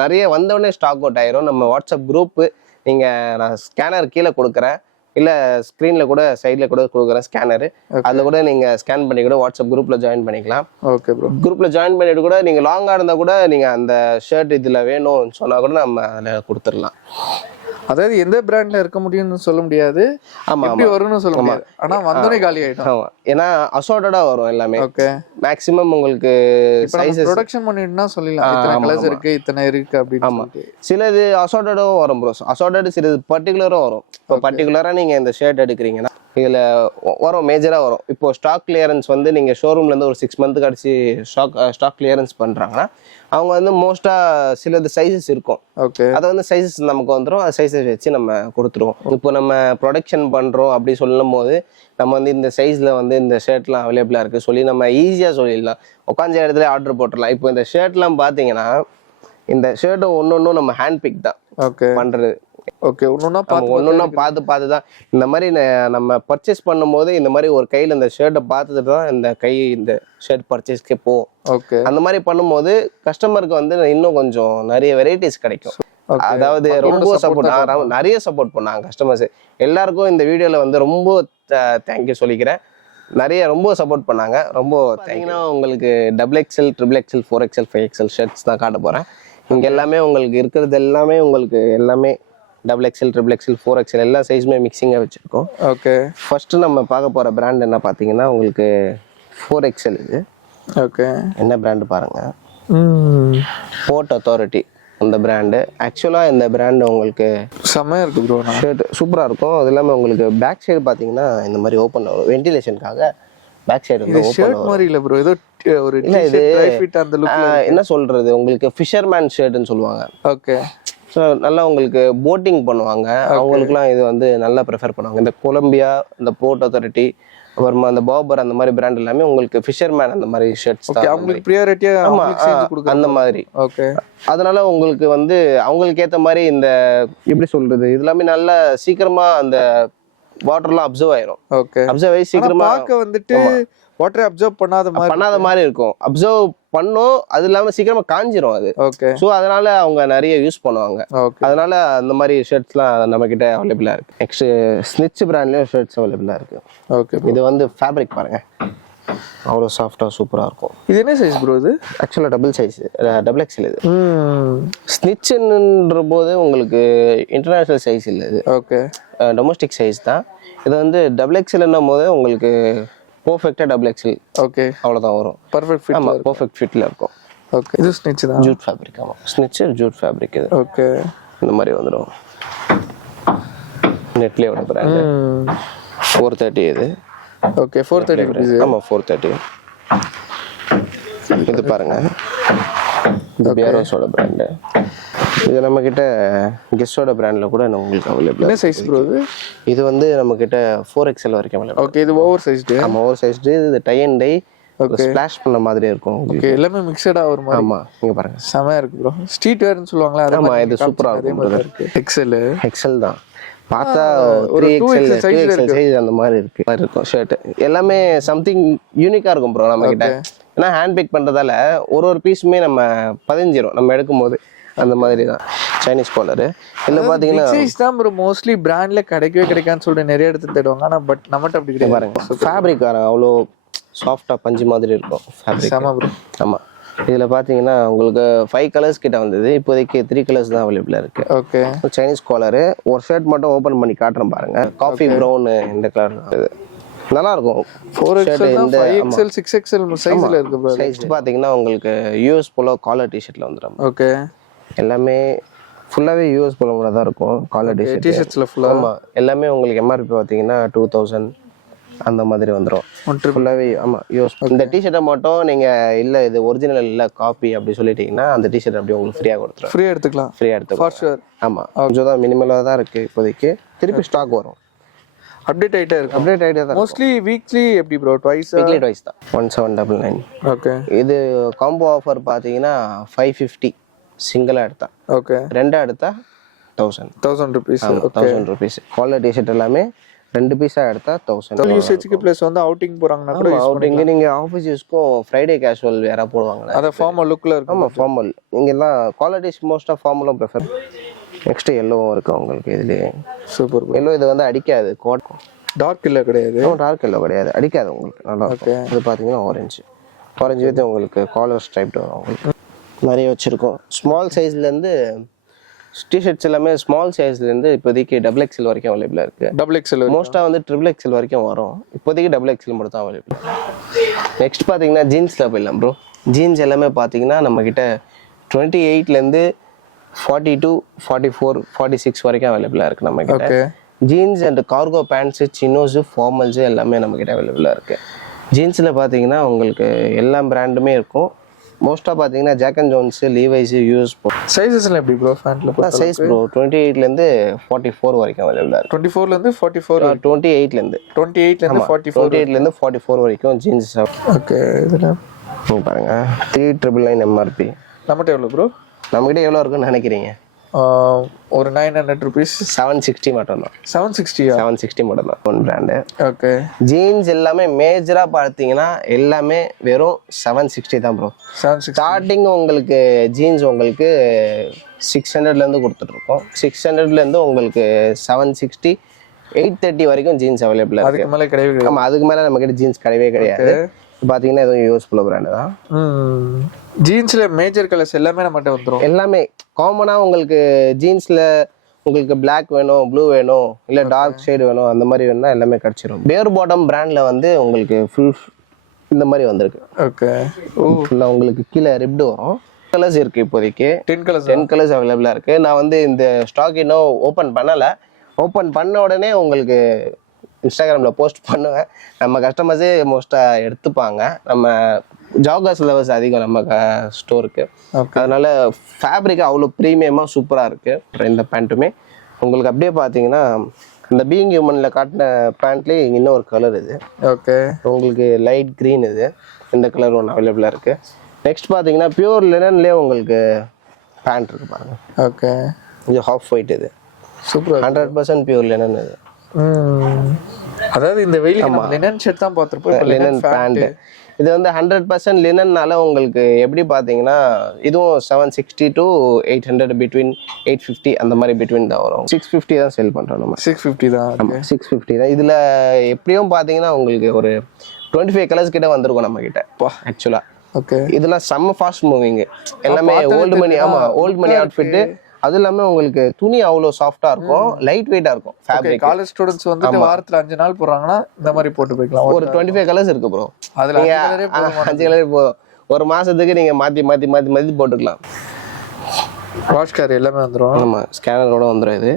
நிறைய வந்தோடனே ஸ்டாக் அவுட் ஆயிரும். நம்ம வாட்ஸ்அப் குரூப், நீங்க நான் ஸ்கேனர் கீழே கொடுக்குறேன், இல்ல ஸ்கிரீன்ல கூட சைட்ல கூட கொடுக்குறேன் ஸ்கேனர். அதுல கூட நீங்க ஸ்கேன் பண்ணி கூட வாட்ஸ்அப் குரூப்ல ஜாயின் பண்ணிக்கலாம். ஓகே ப்ரோ, குரூப்ல ஜாயின் பண்ணிட்டு கூட நீங்க லாங்கா இருந்தா கூட நீங்க அந்த ஷர்ட் இதுல வேணும்னு சொன்னா கூட நம்ம அதுல கொடுத்துடலாம். அதாவது எந்த பிராண்ட்ல இருக்க முடியும்னு சொல்ல முடியாது, ஆமா எப்படி வரும்னு சொல்ல முடியாது, ஆனா வந்தோடனே காலி ஆயிடும். ஆமா, ஏன்னா அசார்ட்டடா வரும் எல்லாமே. ஓகே, மேக்ஸிமம் உங்களுக்கு சைஸஸ் ப்ரொடக்ஷன் பண்ணிட்டுனா சொல்லலாம் இத்தனை கலர்ஸ் இருக்கு, இத்தனை இருக்கு அப்படி. ஆமா, சிலது அசார்ட்டடும் வரும் ப்ரோ. அசார்ட்டட் சிலது பர்டிகுலரும் வரும். இப்போ பர்டிகுலரா நீங்க இந்த ஷர்ட் எடுக்கிறீங்கன்னா இதுல வரும், மேஜரா வரும். இப்போ ஸ்டாக் கிளியரன்ஸ் வந்து நீங்க ஷோரூம்ல இருந்து ஒரு 6 மந்த் கழிச்சு ஸ்டாக் கிளியரன்ஸ் பண்றாங்கன்னா அவங்க வந்து மோஸ்டா சிலது சைஸஸ் இருக்கும். ஓகே, அதை வந்து சைஸஸ் நமக்கு வந்துடும். அந்த சைஸஸ் வச்சு நம்ம கொடுத்துருவோம். இப்போ நம்ம ப்ரொடக்ஷன் பண்றோம் அப்படி சொல்லும் போது நம்ம வந்து இந்த சைஸ்ல வந்து இந்த ஷர்ட்லாம் அவைலபிளா இருக்கு சொல்லி நம்ம ஈஸியா சொல்லிடலாம். உட்காந்த இடத்துல ஆர்டர் போட்டுடலாம். இப்போ இந்த ஷர்ட்லாம் பாத்தீங்கன்னா இந்த ஷர்ட் ஒன்னொன்னும் நம்ம ஹேண்ட் பிக் தான் பண்றது. ஓகே, ஒன்னொன்னா பார்த்து தான் இந்த மாதிரி நம்ம பர்ச்சேஸ் பண்ணும்போது இந்த மாதிரி ஒரு கையில இந்த ஷர்ட்டை பார்த்துட்டு தான் இந்த ஷர்ட் பர்ச்சேஸ்க்கே போகும். ஓகே, அந்த மாதிரி பண்ணும்போது கஸ்டமருக்கு வந்து இன்னும் கொஞ்சம் நிறைய வெரைட்டிஸ் கிடைக்கும். அதாவது ரொம்ப சப்போர்ட், நிறைய சப்போர்ட் பண்ணாங்க கஸ்டமர்ஸ் எல்லாருக்கும். இந்த வீடியோல வந்து ரொம்ப தேங்க்யூ சொல்லிக்கிறேன். நிறைய ரொம்ப சப்போர்ட் பண்ணாங்க. ரொம்ப தேங்க்யூ. உங்களுக்கு XXL, XXL, 4XL, 5XL shirts தான் காட்ட போறேன். இங்க எல்லாமே உங்களுக்கு இருக்கிறது எல்லாமே உங்களுக்கு எல்லாமே XXL, XXL, 4XL எல்லா சைஸுமே மிக்சிங்கா வச்சிருக்கோம். ஓகே, ஃபர்ஸ்ட் நம்ம பார்க்க போற பிராண்ட் என்ன பாத்தீங்கன்னா உங்களுக்கு 4XL. இது ஓகே, என்ன பிராண்ட் பாருங்க, போர்ட் அத்தாரிட்டி அந்த பிராண்டு. ஆக்சுவலா இந்த பிராண்ட் உங்களுக்கு செமையா இருக்கு ப்ரோ. ஷர்ட் சூப்பரா இருக்கும். அது இல்லாம உங்களுக்கு பேக் சைடு பாத்தீங்கன்னா இந்த மாதிரி ஓப்பன் ஆகும் வென்டிலேஷனுக்காக. பேக் சைடு வந்து ஷர்ட் மாதிரி இல்ல ப்ரோ, ஏதோ ஒரு ட்ரை ஃபிட் அந்த லுக்ல என்ன சொல்றது, உங்களுக்கு ஃபிஷர்மேன் ஷர்ட்னு சொல்லுவாங்க. ஓகே, ஸோ நல்லா உங்களுக்கு போட்டிங் பண்ணுவாங்க, அவங்களுக்குலாம் இது வந்து நல்லா ப்ரிஃபர் பண்ணுவாங்க. இந்த கொலம்பியா, இந்த போர்ட் அத்தாரிட்டி, அப்புறமா அந்த பாபர் அந்த மாதிரி பிராண்ட் எல்லாமே உங்களுக்கு ஃபிஷர்மேன் அந்த மாதிரி ஷர்ட்ஸ் தான் அவங்களுக்கு பிரியாரிட்டியா அந்த மாதிரி. ஓகே, அதனால உங்களுக்கு வந்து அவங்களுக்கு ஏற்ற மாதிரி இந்த எப்படி சொல்றது, இது எல்லாமே நல்லா சீக்கிரமா அந்த வாட்டர்லாம் அப்சர்வ் ஆயிரும். ஓகே, அப்சர்வ் ஆகி சீக்கிரமா பார்க்க வந்துட்டு வாட்டரை அப்சர்வ் பண்ணாத மாதிரி இருக்கும். அப்சர்வ் பண்ணும், அது இல்லாம சீக்கிரமா காஞ்சிரும் அது. ஓகே, சோ அதனால அவங்க நிறைய யூஸ் பண்ணுவாங்க. அதனால அந்த மாதிரி ஷர்ட்ஸ்லாம் நம்ம கிட்ட அவைலபிளா இருக்கு. நெக்ஸ்ட் ஸ்னிச் பிராண்ட்லயும் ஷர்ட்ஸ் அவைலபிளா இருக்கு. ஓகே, இது வந்து ஃபேப்ரிக் பாருங்க, அவ்வளோ சாஃப்டாக சூப்பராக இருக்கும். இது என்ன சைஸ் ப்ரோ இது? ஆக்சுவலாக டபுள் எக்ஸல் இது. ஸ்னிச்சுன்ற போது உங்களுக்கு இன்டர்நேஷ்னல் சைஸ் இல்லை இது. ஓகே, டொமஸ்டிக் சைஸ் தான் இது. வந்து டபுள் எக்ஸல்ன்னும் போது உங்களுக்கு பர்ஃபெக்டாக டபுள் எக்ஸல். ஓகே, அவ்வளோதான் வரும். Perfect fit. ஆமாம், பர்ஃபெக்ட் ஃபிட்டில் இருக்கும். ஓகே, இது ஸ்னிட்ச் தான். Jute fabric. ஆமாம், ஸ்னிட்ச் ஜூட் ஃபேப்ரிக் இது. ஓகே, இந்த மாதிரி வந்துடும். நெட்லேயோட பிராண்டு 430 இது. Okay, 430 rupees. ஆமாம், 430. இது பாருங்க, இது பியாரோஸோட பிராண்டு. இது நம்மக்கிட்ட கெஸ்ஸோட பிராண்டில் கூட உங்களுக்கு அவைலபிள். என்ன சைஸ் ப்ரோ இது? இது வந்து நம்மக்கிட்ட 4XL வரைக்கும் அவைலபிள். ஓகே, இது ஓவர் சைஸ்டு. ஆமாம், ஓவர் சைஸ்டு. இது டை அண்ட் டை ஸ்ப்ளாஷ் பண்ண மாதிரி இருக்கும். ஓகே, எல்லாமே மிக்சடா ஒரு மாதிரி. ஆமா, இங்க பாருங்க, செமையா இருக்கு ப்ரோ. ஸ்ட்ரீட் வேர்னு சொல்லுவாங்களா, அது ஆமா, மாதிரி இது சூப்பரா இருக்கு. எக்ஸல் தான் பார்த்தா ஒரு 2XL சைஸ் அந்த மாதிரி இருக்கும் ஷர்ட். எல்லாமே சம்திங் யூனிக்கா இருக்கும் ப்ரோ நம்ம கிட்ட. ஏன்னா ஹேண்ட் பிக் பண்றதால ஒரு பீஸுமே நம்ம பதிஞ்சிரும் நம்ம எடுக்கும்போது. அந்த மாதிரி தான் சைனீஸ் காலர். இதுல பாத்தீங்கன்னா சைஸ் தான் ப்ரோ மோஸ்ட்லி பிராண்ட்ல கிடைக்கான்னு சொல்லிட்டு நிறைய இடத்துல தேடுவாங்க. ஆனா பட் நம்மட்ட அப்படி கிடையாது பாருங்க. ஃபேப்ரிக் அவ்வளோ சாஃப்டா பஞ்சு மாதிரி இருக்கும் ஃபேப்ரிக். ஆமா ப்ரோ. ஆமா, இதுல பாத்தீங்கன்னா உங்களுக்கு 5 கலர்ஸ் கிட்ட வந்தது. இப்போதைக்கு 3 கலர்ஸ் தான் அவைலபிளா இருக்கு. Okay, Chinese collar. ஒரு ஷர்ட் மட்டும் ஓபன் பண்ணி காட்டுறேன் பாருங்க. காஃபி ப்ரௌன் இந்த கலர் இது நல்லா இருக்கும். 4XL தான், 5XL 6XL சைஸ்ல இருக்கு ப்ரோ. சைஸ் பாத்தீங்கன்னா உங்களுக்கு யூஎஸ் போலோ காலர் டி-ஷர்ட்ல வந்துரும். ஓகே, எல்லாமே ஃபுல்லாவே யூஎஸ் போலோல தான் இருக்கும் காலர் டி-ஷர்ட்ஸ்ல ஃபுல்லா. ஆமா, எல்லாமே உங்களுக்கு எம்ஆர்பி பாத்தீங்கன்னா 2000 அந்த மாதிரி வந்துடும் ஃபுல்லாகவே. ஆமாம், யூஸ் இந்த டிஷர்ட்டை மட்டும் நீங்கள் இல்லை இது ஒரிஜினல் இல்லை காப்பி அப்படி சொல்லிட்டீங்கன்னா அந்த டிஷர்ட் அப்படியே உங்களுக்கு ஃப்ரீயாக கொடுத்துரும். ஃப்ரீயாக எடுத்துக்கலாம். ஃப்ரீயாக எடுத்துக்கலாம். ஆமாம், கொஞ்சம் தான் மினிமலாக தான் இருக்குது இப்போதைக்கு. திருப்பி ஸ்டாக் வரும். அப்டேட் ஆகிட்டே இருக்கு. அப்டேட் ஆகிட்டே தான். மோஸ்ட்லி வீக்லி எப்படி ப்ரோ? வீக்லி ட்வைஸ் தான். 1799. ஓகே, இது காம்போ ஆஃபர் பார்த்தீங்கன்னா 550 சிங்கிளாக எடுத்தா. ஓகே, ரெண்டாக எடுத்தா 1000 rupees. 1000 rupees. காலர் டிஷர்ட் எல்லாமே 2 பீஸா எடுத்தா 1000. யூசேஜ்க்கு ப்ளஸ் வந்து அவுட்டிங் போறாங்கன்னா கூட யூஸ் அவுட்டிங் நீங்க ஆஃபீஸ் யூஸ்க்கும் ஃப்ரைடே கேஷுவல் வேற போடுவாங்க. அத ஃபார்மல் லுக்ல இருக்கும். ஆமா, ஃபார்மல். நீங்க எல்லாம் குவாலிட்டிஸ் மோஸ்ட் ஆஃப் ஃபார்மலும் ப்ரிஃபர். நெக்ஸ்ட் எல்லோவும் இருக்கு உங்களுக்கு. இதுலயே சூப்பர் எல்லோ. இது வந்து அடிக்காது. கோட் டார்க் இல்ல கிடையாது. டார்க் எல்லோ கிடையாது, அடிக்காது உங்களுக்கு. நல்லா இருக்கும். இது பாத்தீங்கன்னா ஆரஞ்சு வித் உங்களுக்கு காலர் ஸ்ட்ரைப்ட் வரும். உங்களுக்கு நிறைய வச்சிருக்கோம். ஸ்மால் சைஸ்ல இருந்து டிஷர்ட்ஸ் எல்லாமே ஸ்மால் சைஸ்லேருந்து இப்போதைக்கு டபுள் எக்ஸல் வரைக்கும் அவைலபிளாக இருக்குது. டபுள் எக்ஸல் மோஸ்ட்டாக வந்து ட்ரிபிள் எக்ஸல் வரைக்கும் வரும். இப்போதைக்கு டபுள் எக்ஸல் மட்டும் தான் அவைலபிள். நெக்ஸ்ட் பார்த்தீங்கன்னா ஜீன்ஸில் போயிடலாம் ப்ரோ. ஜீன்ஸ் எல்லாமே பார்த்தீங்கன்னா நம்மக்கிட்ட 28லேருந்து 42, 44, 46 வரைக்கும் அவைலபிளாக இருக்குது நம்மக்கிட்ட. Jeans and cargo pants, chinos, formals எல்லாமே நம்மக்கிட்ட அவைலபிளாக இருக்குது. ஜீன்ஸில் பார்த்தீங்கன்னா உங்களுக்கு எல்லா பிராண்டுமே இருக்கும். மோஸ்ட்டாக பார்த்தீங்கன்னா Jack and Jones, Levi's, US சைஸஸ்ல எப்படி ப்ரோ? ஃபேண்ட்ல சைஸ் ப்ரோ 28லேருந்து 44 வரைக்கும் அவைலபிளாக இருக்குது. 24லேருந்து 44, 28லேருந்து 44 வரைக்கும் ஜீன்ஸ். ஓகே, இதில் பாருங்க 3999 எம்ஆர்பி. நம்மகிட்ட எவ்வளோ ப்ரோ? நம்மகிட்ட எவ்வளோ இருக்குன்னு நினைக்கிறீங்க? ஒரு 900 rupees. 760 மட்டும் தான். 760 மட்டும் தான் ஒன் பிராண்டு. ஓகே, ஜீன்ஸ் எல்லாமே மேஜரா பார்த்தீங்கன்னா எல்லாமே வெறும் 760 தான் ப்ரோ. ஸ்டார்டிங் உங்களுக்கு ஜீன்ஸ் உங்களுக்கு 600லேருந்து கொடுத்துட்ருக்கோம். 600லேருந்து உங்களுக்கு 760, 830 வரைக்கும் ஜீன்ஸ் அவைலபிளாக இருக்கு. அதுக்கு மேலே கிடையவே கிடையாது. ஆமாம், அதுக்கு மேலே நம்மக்கிட்ட ஜீன்ஸ் கிடையவே கிடையாது. பார்த்தீங்கன்னா எதுவும் யூஸ்ஃபுல்லாக பிராண்டு தான். ஜீன்ஸ்ல மேஜர் கலர்ஸ் எல்லாமே நம்மகிட்ட வந்துடும். எல்லாமே காமனாக உங்களுக்கு ஜீன்ஸில் உங்களுக்கு பிளாக் வேணும், ப்ளூ வேணும், இல்லை டார்க் ஷேடு வேணும், அந்த மாதிரி வேணும்னா எல்லாமே கிடச்சிரும். பேர் பாட்டம் பிராண்டில் வந்து உங்களுக்கு ஃபுல் இந்த மாதிரி வந்திருக்கு. ஓகே, ஃபுல்லாக உங்களுக்கு கீழே ரிப்டு வரும். கலர்ஸ் இருக்குது இப்போதைக்கு. 10 கலர்ஸ் அவைலபிளாக இருக்குது. நான் வந்து இந்த ஸ்டாக் இன்னும் ஓப்பன் பண்ணலை. ஓப்பன் பண்ண உடனே உங்களுக்கு இன்ஸ்டாகிராமில் போஸ்ட் பண்ணுவேன். நம்ம கஸ்டமர்ஸே மோஸ்ட்டாக எடுத்துப்பாங்க. நம்ம ஜாகர்ஸ் லெவல்ஸ் அதிகம் நம்ம ஸ்டோருக்கு. அதனால ஃபேப்ரிக் அவ்வளோ ப்ரீமியமாக சூப்பராக இருக்குது. இந்த பேண்ட்டுமே உங்களுக்கு அப்படியே பார்த்தீங்கன்னா இந்த பீயிங் ஹியூமனில் காட்டின பேண்ட்லேயே இன்னொரு கலர் இது. ஓகே, உங்களுக்கு லைட் க்ரீன் இது. இந்த கலர் ஒன்று அவைலபிளாக இருக்குது. நெக்ஸ்ட் பார்த்தீங்கன்னா பியூர் லினன்லேயே உங்களுக்கு பேண்ட் இருக்குது பாருங்கள். ஓகே, இது ஹாஃப் ஒயிட். இது சூப்பர் 100% பியூர் லினன். இது அதாவது இந்த வெயிலுக்கு லினன் ஷர்ட் தான் பார்த்துருப்போம். லினன் பேண்ட் இது வந்து 100% லினன்னால உங்களுக்கு எப்படி பார்த்தீங்கன்னா இதுவும் 760 to 800 பிட்வீன் 850 அந்த மாதிரி பிட்வீன் தான் வரும். 650 தான் சேல் பண்ணுறோம் நம்ம. 650 தான். ஆமாம், 650 தான். இதில் எப்படியும் பார்த்தீங்கன்னா உங்களுக்கு ஒரு 25 கலர்ஸ் கிட்ட வந்திருக்கும் நம்ம கிட்ட ஆக்சுவலா. ஓகே, இதெல்லாம் செம்ம ஃபாஸ்ட் மூவிங் எல்லாமே. ஓல்டு மணி, ஆமா ஓல்டு மணி அவுட்ஃபிட். அது இல்லாம உங்களுக்கு துணி அவ்வளோ சாஃப்டா இருக்கும், லைட் வெயிட்டா இருக்கும் ஃபேப்ரிக். காலேஜ் ஸ்டூடண்ட்ஸ் வந்துட்டு வாரத்துல 5 நாள் போடுறாங்கன்னா இந்த மாதிரி போட்டு போய்க்கலாம். ஒரு 25 கலர்ஸ் இருக்கு ப்ரோ. அதுல 5 கலர் போதும். ஒரு மாசத்துக்கு நீங்க மாத்தி மாத்தி மாத்தி மாத்தி போட்டுக்கலாம். வாஷ் கேர் எல்லாமே வந்துரும். ஆமா, ஸ்கேனரோட வந்துரும் இது.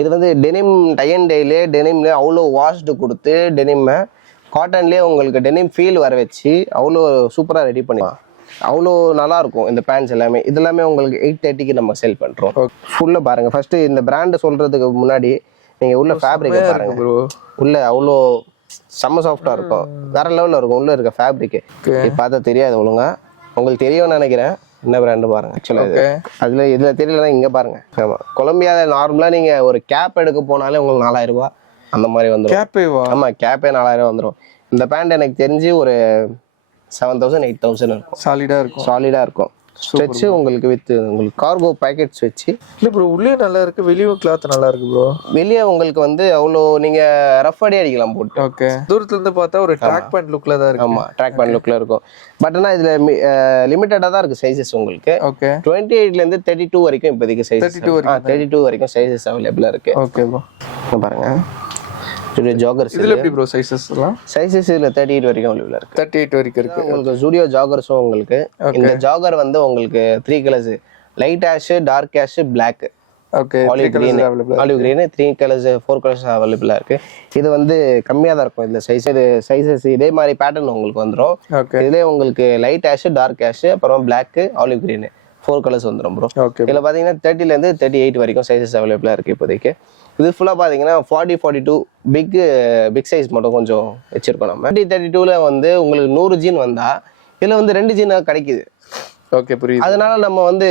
இது வந்து டெனிம் டை அண்ட் டைல டெனிம்ல அவ்வளோ வாஷ்டு கொடுத்து டெனிம் காட்டன்லேயே உங்களுக்கு டெனிம் ஃபீல் வர வச்சு அவ்வளோ சூப்பராக ரெடி பண்ணிக்கலாம். அவ்வளோ நல்லா இருக்கும் இந்த பேண்ட்ஸ் எல்லாமே. இது எல்லாமே உங்களுக்கு 830க்கு நம்ம செல் பண்றோம். ஃபுல்லா பாருங்க. ஃபர்ஸ்ட் இந்த பிராண்ட் சொல்றதுக்கு முன்னாடி நீங்க உள்ள ஃபேப்ரிக் பாருங்க ப்ரோ. உள்ள அவ்வளோ செம்ம சாஃப்டா இருக்கும், வேற லெவல்ல இருக்கும் உள்ள இருக்க ஃபேப்ரிக். இது பார்த்தா தெரியாது ஒழுங்கா, உங்களுக்கு தெரியும்னு நினைக்கிறேன். என்ன பிராண்டு பாருங்க ஆக்சுவலா இது. அதுல இதுல தெரியலன்னா இங்க பாருங்க. ஆமா, கொலம்பியால நார்மலா நீங்க ஒரு கேப் எடுக்க போனாலே உங்களுக்கு 4000 ரூபாய் அந்த மாதிரி வந்துடும். ஆமா, கேப்பே 4000 வந்துடும். இந்த பேண்ட் எனக்கு தெரிஞ்சு ஒரு 7000 8000 இருக்கும். சாலிடா இருக்கும். ஸ்ட்ரெச் உங்களுக்கு வித் உங்களுக்கு கார்கோ பேக்கெட்ஸ் வச்சு. இல்ல ப்ரோ, உள்ளே நல்லா இருக்கு, வெளியும் கிளாத் நல்லா இருக்கு ப்ரோ. வெளியே உங்களுக்கு வந்து அவ்வளோ நீங்க ரஃப் அடி அடிக்கலாம் போட்டு. ஓகே, தூரத்துல இருந்து பார்த்தா ஒரு ட்ராக் பேண்ட் லுக்ல தான் இருக்கு. ஆமா, ட்ராக் பேண்ட் லுக்ல இருக்கும். பட் ஆனா இதுல லிமிட்டடா தான் இருக்கு சைஸஸ் உங்களுக்கு. ஓகே, 28ல இருந்து 32 வரைக்கும் இப்போதைக்கு சைஸஸ். 32 வரைக்கும் சைஸஸ் அவைலபிளா இருக்கு. ஓகே ப்ரோ, பாருங்க. ஜூடியோ ஜாகர்ஸ் இதுல எப்படி ப்ரோ சைஸஸ் எல்லாம்? சைஸஸ் இதுல 38 வரைக்கும் அவைலபிளா இருக்கு. 38 வரைக்கும் இருக்கு. உங்களுக்கு ஜூடியோ ஜாகர்ஸும் உங்களுக்கு. இந்த ஜாகர் வந்து உங்களுக்கு 3 colours, light ash, dark ash, black. Okay, olive green, 3 colours 4 colours அவைலபிளா இருக்கு. இது வந்து கம்மியா தான் இருக்கும் இந்த சைஸ். இது சைஸஸ் இதே மாதிரி பேட்டர்ன் உங்களுக்கு வந்துரும். இதுல உங்களுக்கு லைட் ஆஷ், டார்க் ஆஷ், அப்புறம் பிளாக், ஆலிவ் கிரீன் 4 கலர்ஸ் வந்துரும் ப்ரோ. இதுல பாத்தீங்கன்னா 30ல இருந்து 38 வரைக்கும் சைஸஸ் அவைலபிளா இருக்கு இப்போதைக்கு. இது ஃபுல்லா பாத்தீங்கன்னா 40, 42 பிக் சைஸ் மட்டும் கொஞ்சம் வச்சிருக்கோம் நம்ம. 32ல வந்து உங்களுக்கு 100 ஜீன் வந்தா இதுல வந்து 2 ஜீன் கிடைக்குது. ஓகே, புரியுது. அதனால நம்ம வந்து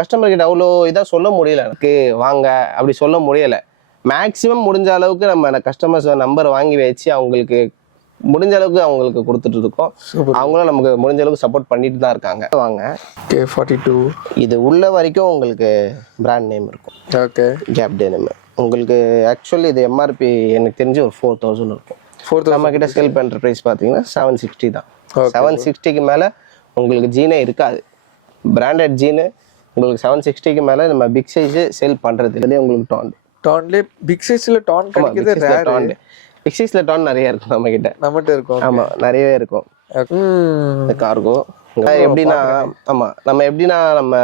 கஸ்டமர் கிட்ட அவ்வளோ இதா சொல்ல முடியல, எனக்கு வாங்க அப்படி சொல்ல முடியல. மேக்சிமம் முடிஞ்ச அளவுக்கு நம்ம கஸ்டமர்ஸ் நம்பர் வாங்கி வச்சு அவங்களுக்கு முடிஞ்ச அளவுக்கு அவங்களுக்கு கொடுத்துட்டு இருக்கோம். அவங்களும் நமக்கு முடிஞ்ச அளவுக்கு சப்போர்ட் பண்ணிட்டு தான் இருக்காங்க. வாங்க. ஓகே, 42 இது உள்ள வரைக்கும் உங்களுக்கு பிராண்ட் நேம் இருக்கும். ஓகே, கேப் டெனிம் உங்களுக்கு ஆக்சுவலி இது எம்ஆர்பி எனக்கு தெரிஞ்சு ஒரு 4000 இருக்கும். நம்ம கிட்ட சேல் பண்ற பிரைஸ் பாத்தீங்கன்னா 760 தான். 760க்கு மேல உங்களுக்கு ஜீனே இருக்காது. பிராண்டட் ஜீனு உங்களுக்கு 760க்கு மேல நம்ம பிக் சைஸ் சேல் பண்றது இல்லையே. உங்களுக்கு டான்ல பிக் சைஸ்ல டான் கிடைக்குது. டான் பிக் சைஸ்ல டான் நிறைய இருக்கும் நம்ம கிட்ட. நம்மகிட்ட இருக்கும். ஆமா, நிறையவே இருக்கும். இந்த கார்கோ எப்படின்னா, ஆமா நம்ம எப்படின்னா நம்ம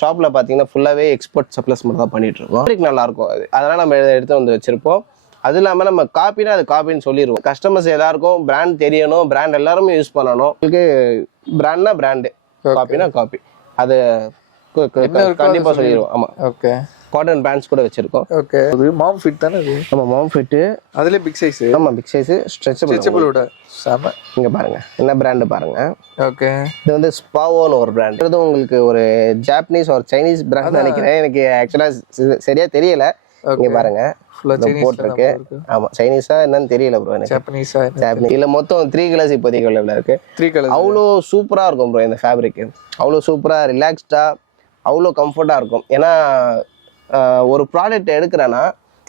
ஷாப்ல பாத்தீங்கன்னா ஃபுல்லாவே எக்ஸ்போர்ட் சப்ளைஸ் மட்டும் தான் பண்ணிட்டு இருக்கோம். நல்லா இருக்கும் அது, அதனால நம்ம எடுத்து வந்து வச்சிருப்போம். அது இல்லாம நம்ம காப்பினா அது காப்பின்னு சொல்லிடுவோம். கஸ்டமர்ஸ் எல்லாருக்கும் பிராண்ட் தெரியணும், பிராண்ட் எல்லாருமே யூஸ் பண்ணணும். உங்களுக்கு பிராண்ட்னா பிராண்டு, காப்பினா காப்பி, அது கண்டிப்பா சொல்லிடுவோம். ஆமா, ஓகே. காட்டன் பேண்ட்ஸ் கூட வச்சிருக்கோம். ஓகே, மாம் ஃபிட் தானே இது? ஆமா, மாம் ஃபிட். அதுல பிக் சைஸ். ஆமா, பிக் சைஸ் ஸ்ட்ரெச்சபிளோட. சாம இங்க பாருங்க என்ன பிராண்ட் பாருங்க. ஓகே, இது வந்து ஸ்பாவோன்னு ஒரு பிராண்ட். இது உங்களுக்கு ஒரு ஜாப்பனீஸ் ஒரு சைனீஸ் பிராண்ட் நினைக்கிறேன். எனக்கு ஆக்சுவலா சரியா தெரியல. இங்க பாருங்க போட்டிருக்கு. ஆமா, சைனீஸா என்னன்னு தெரியல ப்ரோ எனக்கு. ஜாப்பனீஸா? ஜாப்பனீஸ். இல்ல மொத்தம் 3 கலர்ஸ் இப்போதைக்கு அவைலபிளா இருக்கு. 3 கலர்ஸ். அவ்வளோ சூப்பரா இருக்கும் ப்ரோ இந்த ஃபேப்ரிக். அவ்வளோ சூப்பரா ரிலாக்ஸ்டா அவ்வளோ கம்ஃபர்ட்டா இருக்கும். ஏன்னா ஒரு ப்ராடக்ட் எடுக்கிறேன்னா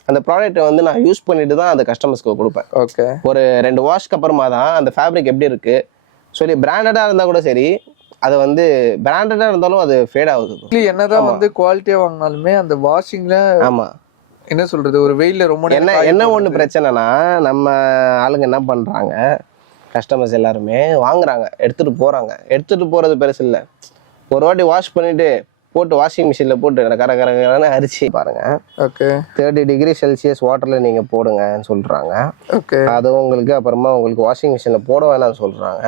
அந்த ப்ராடக்ட்டை வந்து நான் யூஸ் பண்ணிட்டு தான் அந்த கஸ்டமர்ஸ்க்கு கொடுப்பேன். ஓகே, ஒரு 2 வாஷ்க்கு அப்புறமா தான் அந்த ஃபேப்ரிக் எப்படி இருக்கு சொல்லி. பிராண்டடா இருந்தா கூட சரி, அது வந்து பிராண்டடா இருந்தாலும் அது ஃபேட் ஆகுது. என்னதான் வந்து குவாலிட்டியா வாங்கினாலுமே அந்த வாஷிங்ல, ஆமா என்ன சொல்றது, ஒரு வெயில்ல ரொம்ப என்ன ஒண்ணு பிரச்சனைனா, நம்ம ஆளுங்க என்ன பண்றாங்க, கஸ்டமர்ஸ் எல்லாருமே வாங்குறாங்க, எடுத்துட்டு போறாங்க. எடுத்துட்டு போறது பெருசு இல்லை, ஒரு வாட்டி வாஷ் பண்ணிட்டு போட்டு வாஷிங் மிஷின்ல போட்டு கரகரன்னு அரிச்சு பாருங்க. ஓகே, 30 டிகிரி செல்சியஸ் வாட்டர்ல நீங்க போடுங்கன்னு சொல்றாங்க. ஓகே, அது உங்களுக்கு அப்புறமா உங்களுக்கு வாஷிங் மிஷின்ல போட வேணாம்னு சொல்றாங்க.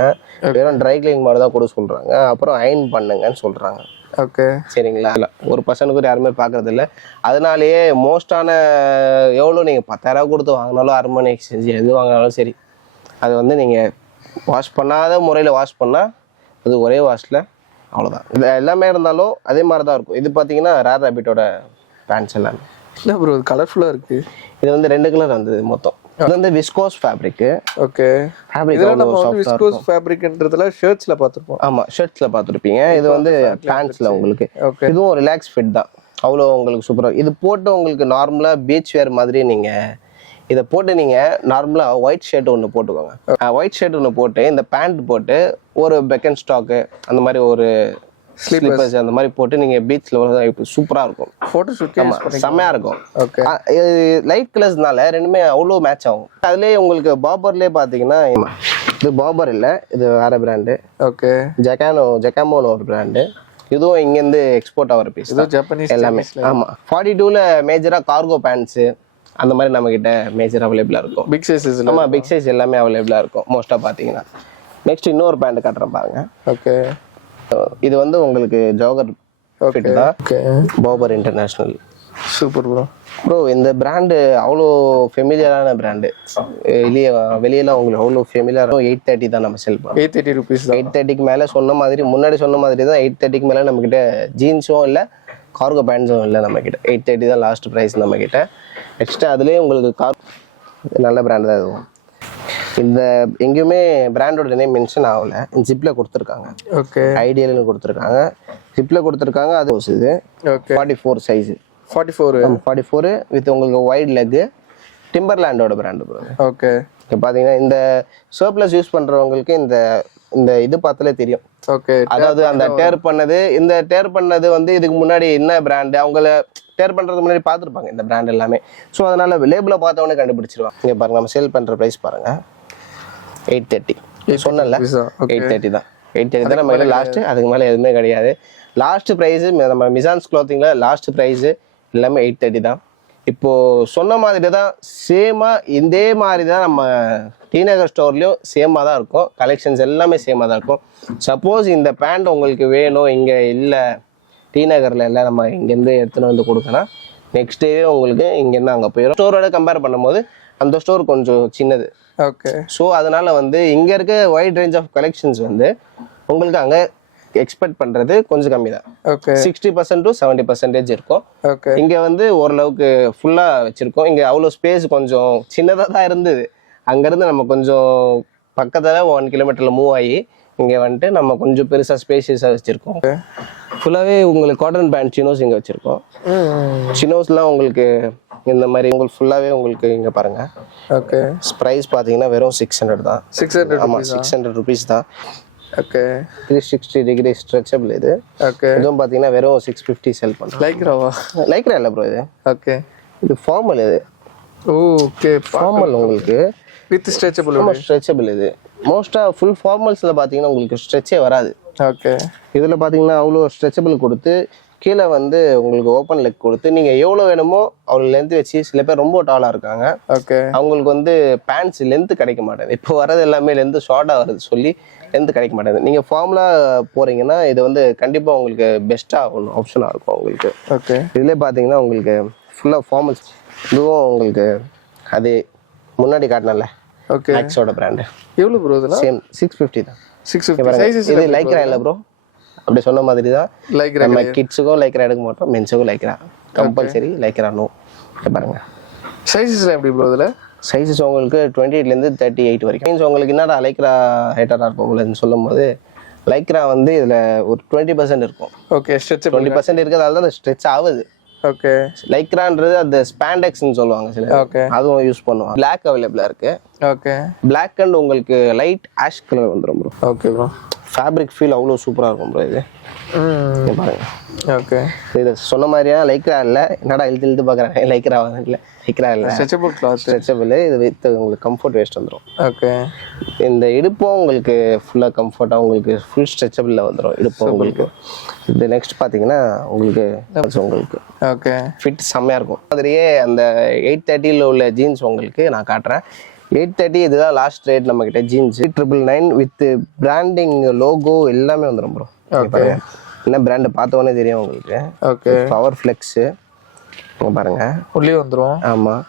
வெறும் ட்ரை கிளீன் மாதிரி தான் கூட சொல்றாங்க. அப்புறம் அயன் பண்ணுங்கன்னு சொல்றாங்க. ஓகே, சரிங்களா? ஒரு பர்சனுக்கு யாருமே பாக்குறது இல்லை. அதனாலேயே மோஸ்டான எவ்வளோ நீங்க 10,000 கொடுத்து வாங்கினாலும் அர்மனி எக்ஸ்சேஞ்ச் எது வாங்கினாலும் சரி, அது வந்து நீங்க வாஷ் பண்ணாத முறையில வாஷ் பண்ணா அது ஒரே வாஷ்ல அவ்வளோதான். இது எல்லாமே இருந்தாலும் அதே மாதிரி தான் இருக்கும். இது பார்த்தீங்கன்னா ரேர் ரேபிட்டோட பேண்ட்ஸ் எல்லாமே. இல்லை ப்ரோ, கலர்ஃபுல்லாக இருக்கு. இது வந்து 2 கலர் வந்தது மொத்தம். இது வந்து விஸ்கோஸ் ஃபேப்ரிக். ஓகே, இதெல்லாம் நம்ம வந்து விஸ்கோஸ் ஃபேப்ரிக்ன்றதுல ஷர்ட்ஸ்ல பார்த்திருப்போம். ஆமா, ஷர்ட்ஸ்ல பார்த்திருப்பீங்க. இது வந்து பேண்ட்ஸ்ல உங்களுக்கு. இதுவும் ரிலாக்ஸ் ஃபிட் தான். அவ்வளோ உங்களுக்கு சூப்பராக இது போட்டு உங்களுக்கு நார்மலா பீச் வேர் மாதிரி நீங்க இதை போட்டு நீங்கள் நார்மலாக ஒயிட் ஷர்ட் ஒன்று போட்டுக்கோங்க. ஒயிட் ஷர்ட் ஒன்று போட்டு இந்த பேண்ட் போட்டு ஒரு பெக்கன் ஸ்டாக்கு அந்த மாதிரி ஒரு ஸ்லீப்பர்ஸ் அந்த மாதிரி போட்டு நீங்கள் பீச்சில் சூப்பராக இருக்கும். ஃபோட்டோ ஷூட் செம்மையாக இருக்கும். ஓகே, லைட் கலர்ஸ்னால ரெண்டுமே அவ்வளோ மேட்ச் ஆகும். அதுலேயே உங்களுக்கு பாபர்லேயே பார்த்தீங்கன்னா இது பாபர் இல்லை, இது வேற பிராண்டு. ஓகே, ஜெகாமோன்னு ஒரு பிராண்டு. இதுவும் இங்கேருந்து எக்ஸ்போர்ட் ஆகிற பீஸ், ஜப்பனீஸ் எல்லாமே. ஆமாம், 42ல் மேஜராக கார்கோ பேண்ட்ஸு அந்த மாதிரி நம்மக்கிட்ட மேஜர் அவைலபிளாக இருக்கும். Big sizes. ஆமாம், பிக் சைஸ் எல்லாமே அவைலபிளாக இருக்கும் மோஸ்ட்டாக பார்த்தீங்கன்னா. நெக்ஸ்ட் இன்னொரு பேண்ட் காட்டுறேன் பாருங்க. ஓகே, இது வந்து உங்களுக்கு ஜோகர் ஃபிட் தான். ஓகே, பாபர் இன்டர்நேஷ்னல். Super bro. இந்த பிராண்டு அவ்வளோ ஃபெமிலியரான பிராண்டு. வெளியெல்லாம் உங்களுக்கு அவ்வளோ ஃபெமிலியராக 830 தான் நம்ம செல் பண்ணுறோம். 830 rupees தான். 830க்கு மேலே முன்னாடி சொன்ன மாதிரி தான் 830க்கு மேலே நம்மக்கிட்ட ஜீன்ஸும் இல்லை, கார்கோ பேண்ட்ஸும் இல்லை நம்மக்கிட்ட. 830 தான் லாஸ்ட் ப்ரைஸ் நம்மக்கிட்ட. எக்ஸ்ட்ரா அதுலேயே உங்களுக்கு நல்ல பிராண்டு தான் இதுவும். இந்த எங்கேயுமே பிராண்டோட நேம் மென்ஷன் ஆகலை, ஜிப்பில் கொடுத்துருக்காங்க. ஓகே, ஐடியல்னு கொடுத்துருக்காங்க, ஜிப்பில் கொடுத்துருக்காங்க. அது இது ஓகே 44 சைஸு. 44 வித் உங்களுக்கு வைட் லெக்கு. டிம்பர்லேண்டோட பிராண்டு ப்ரோ. ஓகே, இப்போ பார்த்தீங்கன்னா இந்த சர்ப்ளஸ் யூஸ் பண்ணுறவங்களுக்கு இந்த இந்த இது பார்த்தாலே தெரியும். ஓகே, அதாவது அந்த டேர் பண்ணது வந்து இதுக்கு முன்னாடி என்ன பிராண்டு, அவங்கள டேர் பண்ணுறதுக்கு முன்னாடி பார்த்துருப்பாங்க இந்த பிராண்ட் எல்லாமே. ஸோ அதனால் லேபிளை பார்த்தவொடனே கண்டுபிடிச்சிருவாங்க. இங்கே பாருங்கள், நம்ம சேல் பண்ணுற ப்ரைஸ் பாருங்கள், 830. சொன்னல 830 தான். 830 தான் நம்ம லாஸ்ட்டு, அதுக்கு மேலே எதுவுமே கிடையாது. லாஸ்ட் ப்ரைஸு நம்ம மிசான்ஸ் க்ளாத்திங்கில் லாஸ்ட் ப்ரைஸு எல்லாமே 830 தான். இப்போது சொன்ன மாதிரி தான் சேமாக இதே மாதிரி தான் நம்ம டி நகர் ஸ்டோர்லேயும் சேமாக தான் இருக்கும். கலெக்ஷன்ஸ் எல்லாமே சேமாக தான் இருக்கும். சப்போஸ் இந்த பேண்ட் உங்களுக்கு வேணும், இங்கே இல்லை டி நகரில் இல்லை, நம்ம இங்கேருந்து எடுத்துகிட்டு வந்து கொடுக்கணும், நெக்ஸ்ட் டே உங்களுக்கு இங்கேருந்து அங்கே போயிடும். ஸ்டோரோட கம்பேர் பண்ணும்போது அந்த ஸ்டோர் கொஞ்சம் சின்னது. ஓகே, ஸோ அதனால் வந்து இங்கே இருக்க வைட் ரேஞ்ச் ஆஃப் கலெக்ஷன்ஸ் வந்து உங்களுக்கு அங்கே எக்ஸ்பெக்ட் பண்ணுறது கொஞ்சம் கம்மி தான். ஓகே, 60% to 70% இருக்கும். ஓகே, இங்கே வந்து ஓரளவுக்கு ஃபுல்லாக வச்சுருக்கோம். இங்கே அவ்வளோ ஸ்பேஸ் கொஞ்சம் சின்னதாக தான் இருந்தது. அங்கேருந்து நம்ம கொஞ்சம் பக்கத்தில் 1 கிலோமீட்டரில் மூவ் ஆகி இங்கே வந்துட்டு நம்ம கொஞ்சம் பெருசாக ஸ்பேஷியஸாக வச்சுருக்கோம். ஃபுல்லாகவே உங்களுக்கு காட்டன் பேண்ட் சினோஸ் இங்கே வச்சுருக்கோம். சினோஸ்லாம் உங்களுக்கு இந்த மாதிரி உங்களுக்கு ஃபுல்லாகவே உங்களுக்கு இங்கே பாருங்கள். ஓகே, ப்ரைஸ் பார்த்தீங்கன்னா வெறும் 600 தான். 600. ஆமாம், 600 rupees தான். ஓகே, 360 degree ஸ்ட்ரெச்சபிள் இது. ஓகே, இதுவும் பார்த்தீங்கன்னா வெறும் 650 செல் பண்ணுறோம். லைக்ரா இல்லை ப்ரோ, இது ஓகே, இது ஃபார்மல். இது ஓகே, ஃபார்மல் உங்களுக்கு வித் ஸ்ட்ரெச்சபிள். ஸ்ட்ரெச்சபிள் இது. மோஸ்ட்டாக ஃபுல் ஃபார்மல்ஸில் பார்த்தீங்கன்னா உங்களுக்கு ஸ்ட்ரெச்சே வராது. ஓகே, இதில் பார்த்தீங்கன்னா அவ்வளோ ஸ்ட்ரெச்சபிள் கொடுத்து கீழே வந்து உங்களுக்கு ஓப்பன் லெக் கொடுத்து நீங்கள் எவ்வளோ வேணுமோ அவ்வளோ லென்த் வச்சு. சில பேர் ரொம்ப டாலாக இருக்காங்க, ஓகே, அவங்களுக்கு வந்து பேண்ட்ஸ் லென்த்து கிடைக்க மாட்டேங்குது. இப்போ வரது எல்லாமே லென்த்து ஷார்ட்டாக வருது சொல்லி லென்த்து கிடைக்க மாட்டேங்குது. நீங்கள் ஃபார்முலாக போகிறீங்கன்னா இது வந்து கண்டிப்பாக உங்களுக்கு பெஸ்ட்டாக ஒன்று ஆப்ஷனாக இருக்கும் உங்களுக்கு. ஓகே, இதிலே பார்த்தீங்கன்னா உங்களுக்கு ஃபுல்லாக ஃபார்மல்ஸ். இதுவும் உங்களுக்கு அது முன்னாடி காட்டினல ஓகே, மேக்ஸோட பிராண்டு. எவ்வளோ ப்ரோ இதெல்லாம்? சேம் 650 தான். 650 சைஸஸ். இது லைக்ரா இல்லை ப்ரோ, அப்படி சொன்ன மாதிரி தான். லைக்ரா நம்ம கிட்ஸுக்கும் லைக்ரா எடுக்க மாட்டோம், மென்ஸுக்கும் லைக்ரா கம்பல்சரி. Lycra no. பாருங்க சைஸஸ்லாம் எப்படி ப்ரோ இதில்? சைஸஸ் உங்களுக்கு 28லேருந்து 38 வரைக்கும். மீன்ஸ் உங்களுக்கு என்னடா லைக்ரா ஹைட்டராக இருக்கும் சொல்லும் போது லைக்ரா வந்து இதில் ஒரு 20% இருக்கும். ஓகே, ஸ்ட்ரெச்சபிள் 20% இருக்கிறதால தான் ஸ்ட்ரெச் ஆகுது. ஓகே, லைக்ரான்றது அந்த ஸ்பாண்டெக்ஸ்ன்னு சொல்லுவாங்க சில. ஓகே, அதுவும் யூஸ் பண்ணுவாங்க. பிளாக் அவைலபிளாக இருக்கு. ஓகே, பிளாக் அண்ட் உங்களுக்கு லைட் ஆஷ் கலர் வந்துடும் bro. Okay bro, fabric feel அவ்வளோ சூப்பராக இருக்கும் ப்ரோ. இது பாருங்க. ஓகே, இது சொன்ன மாதிரியா லைக்ரா இல்லை, என்னடா இழுத்து பார்க்குறாங்க. லைக்ரா இல்லை, லைக்ரா இல்லை, ஸ்ட்ரெச்சபிள் கிளாத். ஸ்ட்ரெச்சபிள். இது வித் உங்களுக்கு கம்ஃபர்ட் வேஸ்ட் வந்துடும். ஓகே, இந்த இடுப்பும் உங்களுக்கு ஃபுல்லாக கம்ஃபர்ட்டாக உங்களுக்கு ஃபுல் ஸ்ட்ரெச்சபிளில் வந்துடும் இடுப்பும் உங்களுக்கு. இது நெக்ஸ்ட் பார்த்தீங்கன்னா உங்களுக்கு ஓகே ஃபிட் செம்மையாக இருக்கும். மாதிரியே அந்த 830ல் உள்ள ஜீன்ஸ் உங்களுக்கு நான் காட்டுறேன். 830 இதுதான் லாஸ்ட் ரேட் நம்மக்கிட்ட ஜீன்ஸ். 999 வித் பிராண்டிங் லோகோ எல்லாமே வந்துடும் ப்ரோ. என்ன பிராண்டு பார்த்தோன்னே தெரியும் உங்களுக்கு. ஓகே, பவர் ஃப்ளெக்ஸு பாருங்க உள்ளே வந்துடும். ஆமாம்,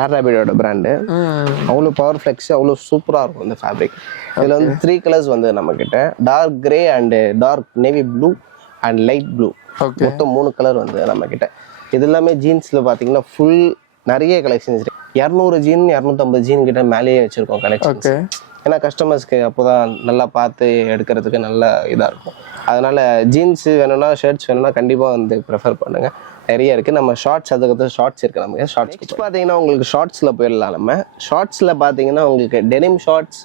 ஏர் ரேபிடோட பிராண்டு. அவ்வளோ பவர் ஃப்ளெக்ஸ், அவ்வளோ சூப்பராக இருக்கும் இந்த ஃபேப்ரிக். இதில் வந்து 3 கலர்ஸ் வந்து நம்மக்கிட்ட, dark grey and dark navy blue and light blue. மொத்தம் 3 கலர் வந்து நம்மக்கிட்ட. இது எல்லாமே ஜீன்ஸில் பார்த்தீங்கன்னா ஃபுல் நிறைய கலெக்ஷன்ஸ். 200 ஜீன் 250 ஜீன் கிட்ட மேலேயே வச்சுருக்கோம் கலெக்ஷன்ஸ். ஏன்னா கஸ்டமர்ஸ்க்கு அப்போ தான் நல்லா பார்த்து எடுக்கிறதுக்கு நல்லா இதாக இருக்கும். அதனால் ஜீன்ஸு வேணும்னா, ஷர்ட்ஸ் வேணும்னா கண்டிப்பாக வந்து ப்ரிஃபர் பண்ணுங்கள். நிறைய இருக்குது. நம்ம ஷார்ட்ஸ் அதுக்கு ஷார்ட்ஸ் இருக்குது நமக்கு. ஷார்ட்ஸ் பார்த்தீங்கன்னா உங்களுக்கு ஷார்ட்ஸில் போயிடலாம். நம்ம ஷார்ட்ஸில் பார்த்தீங்கன்னா உங்களுக்கு டெனிம் ஷார்ட்ஸ்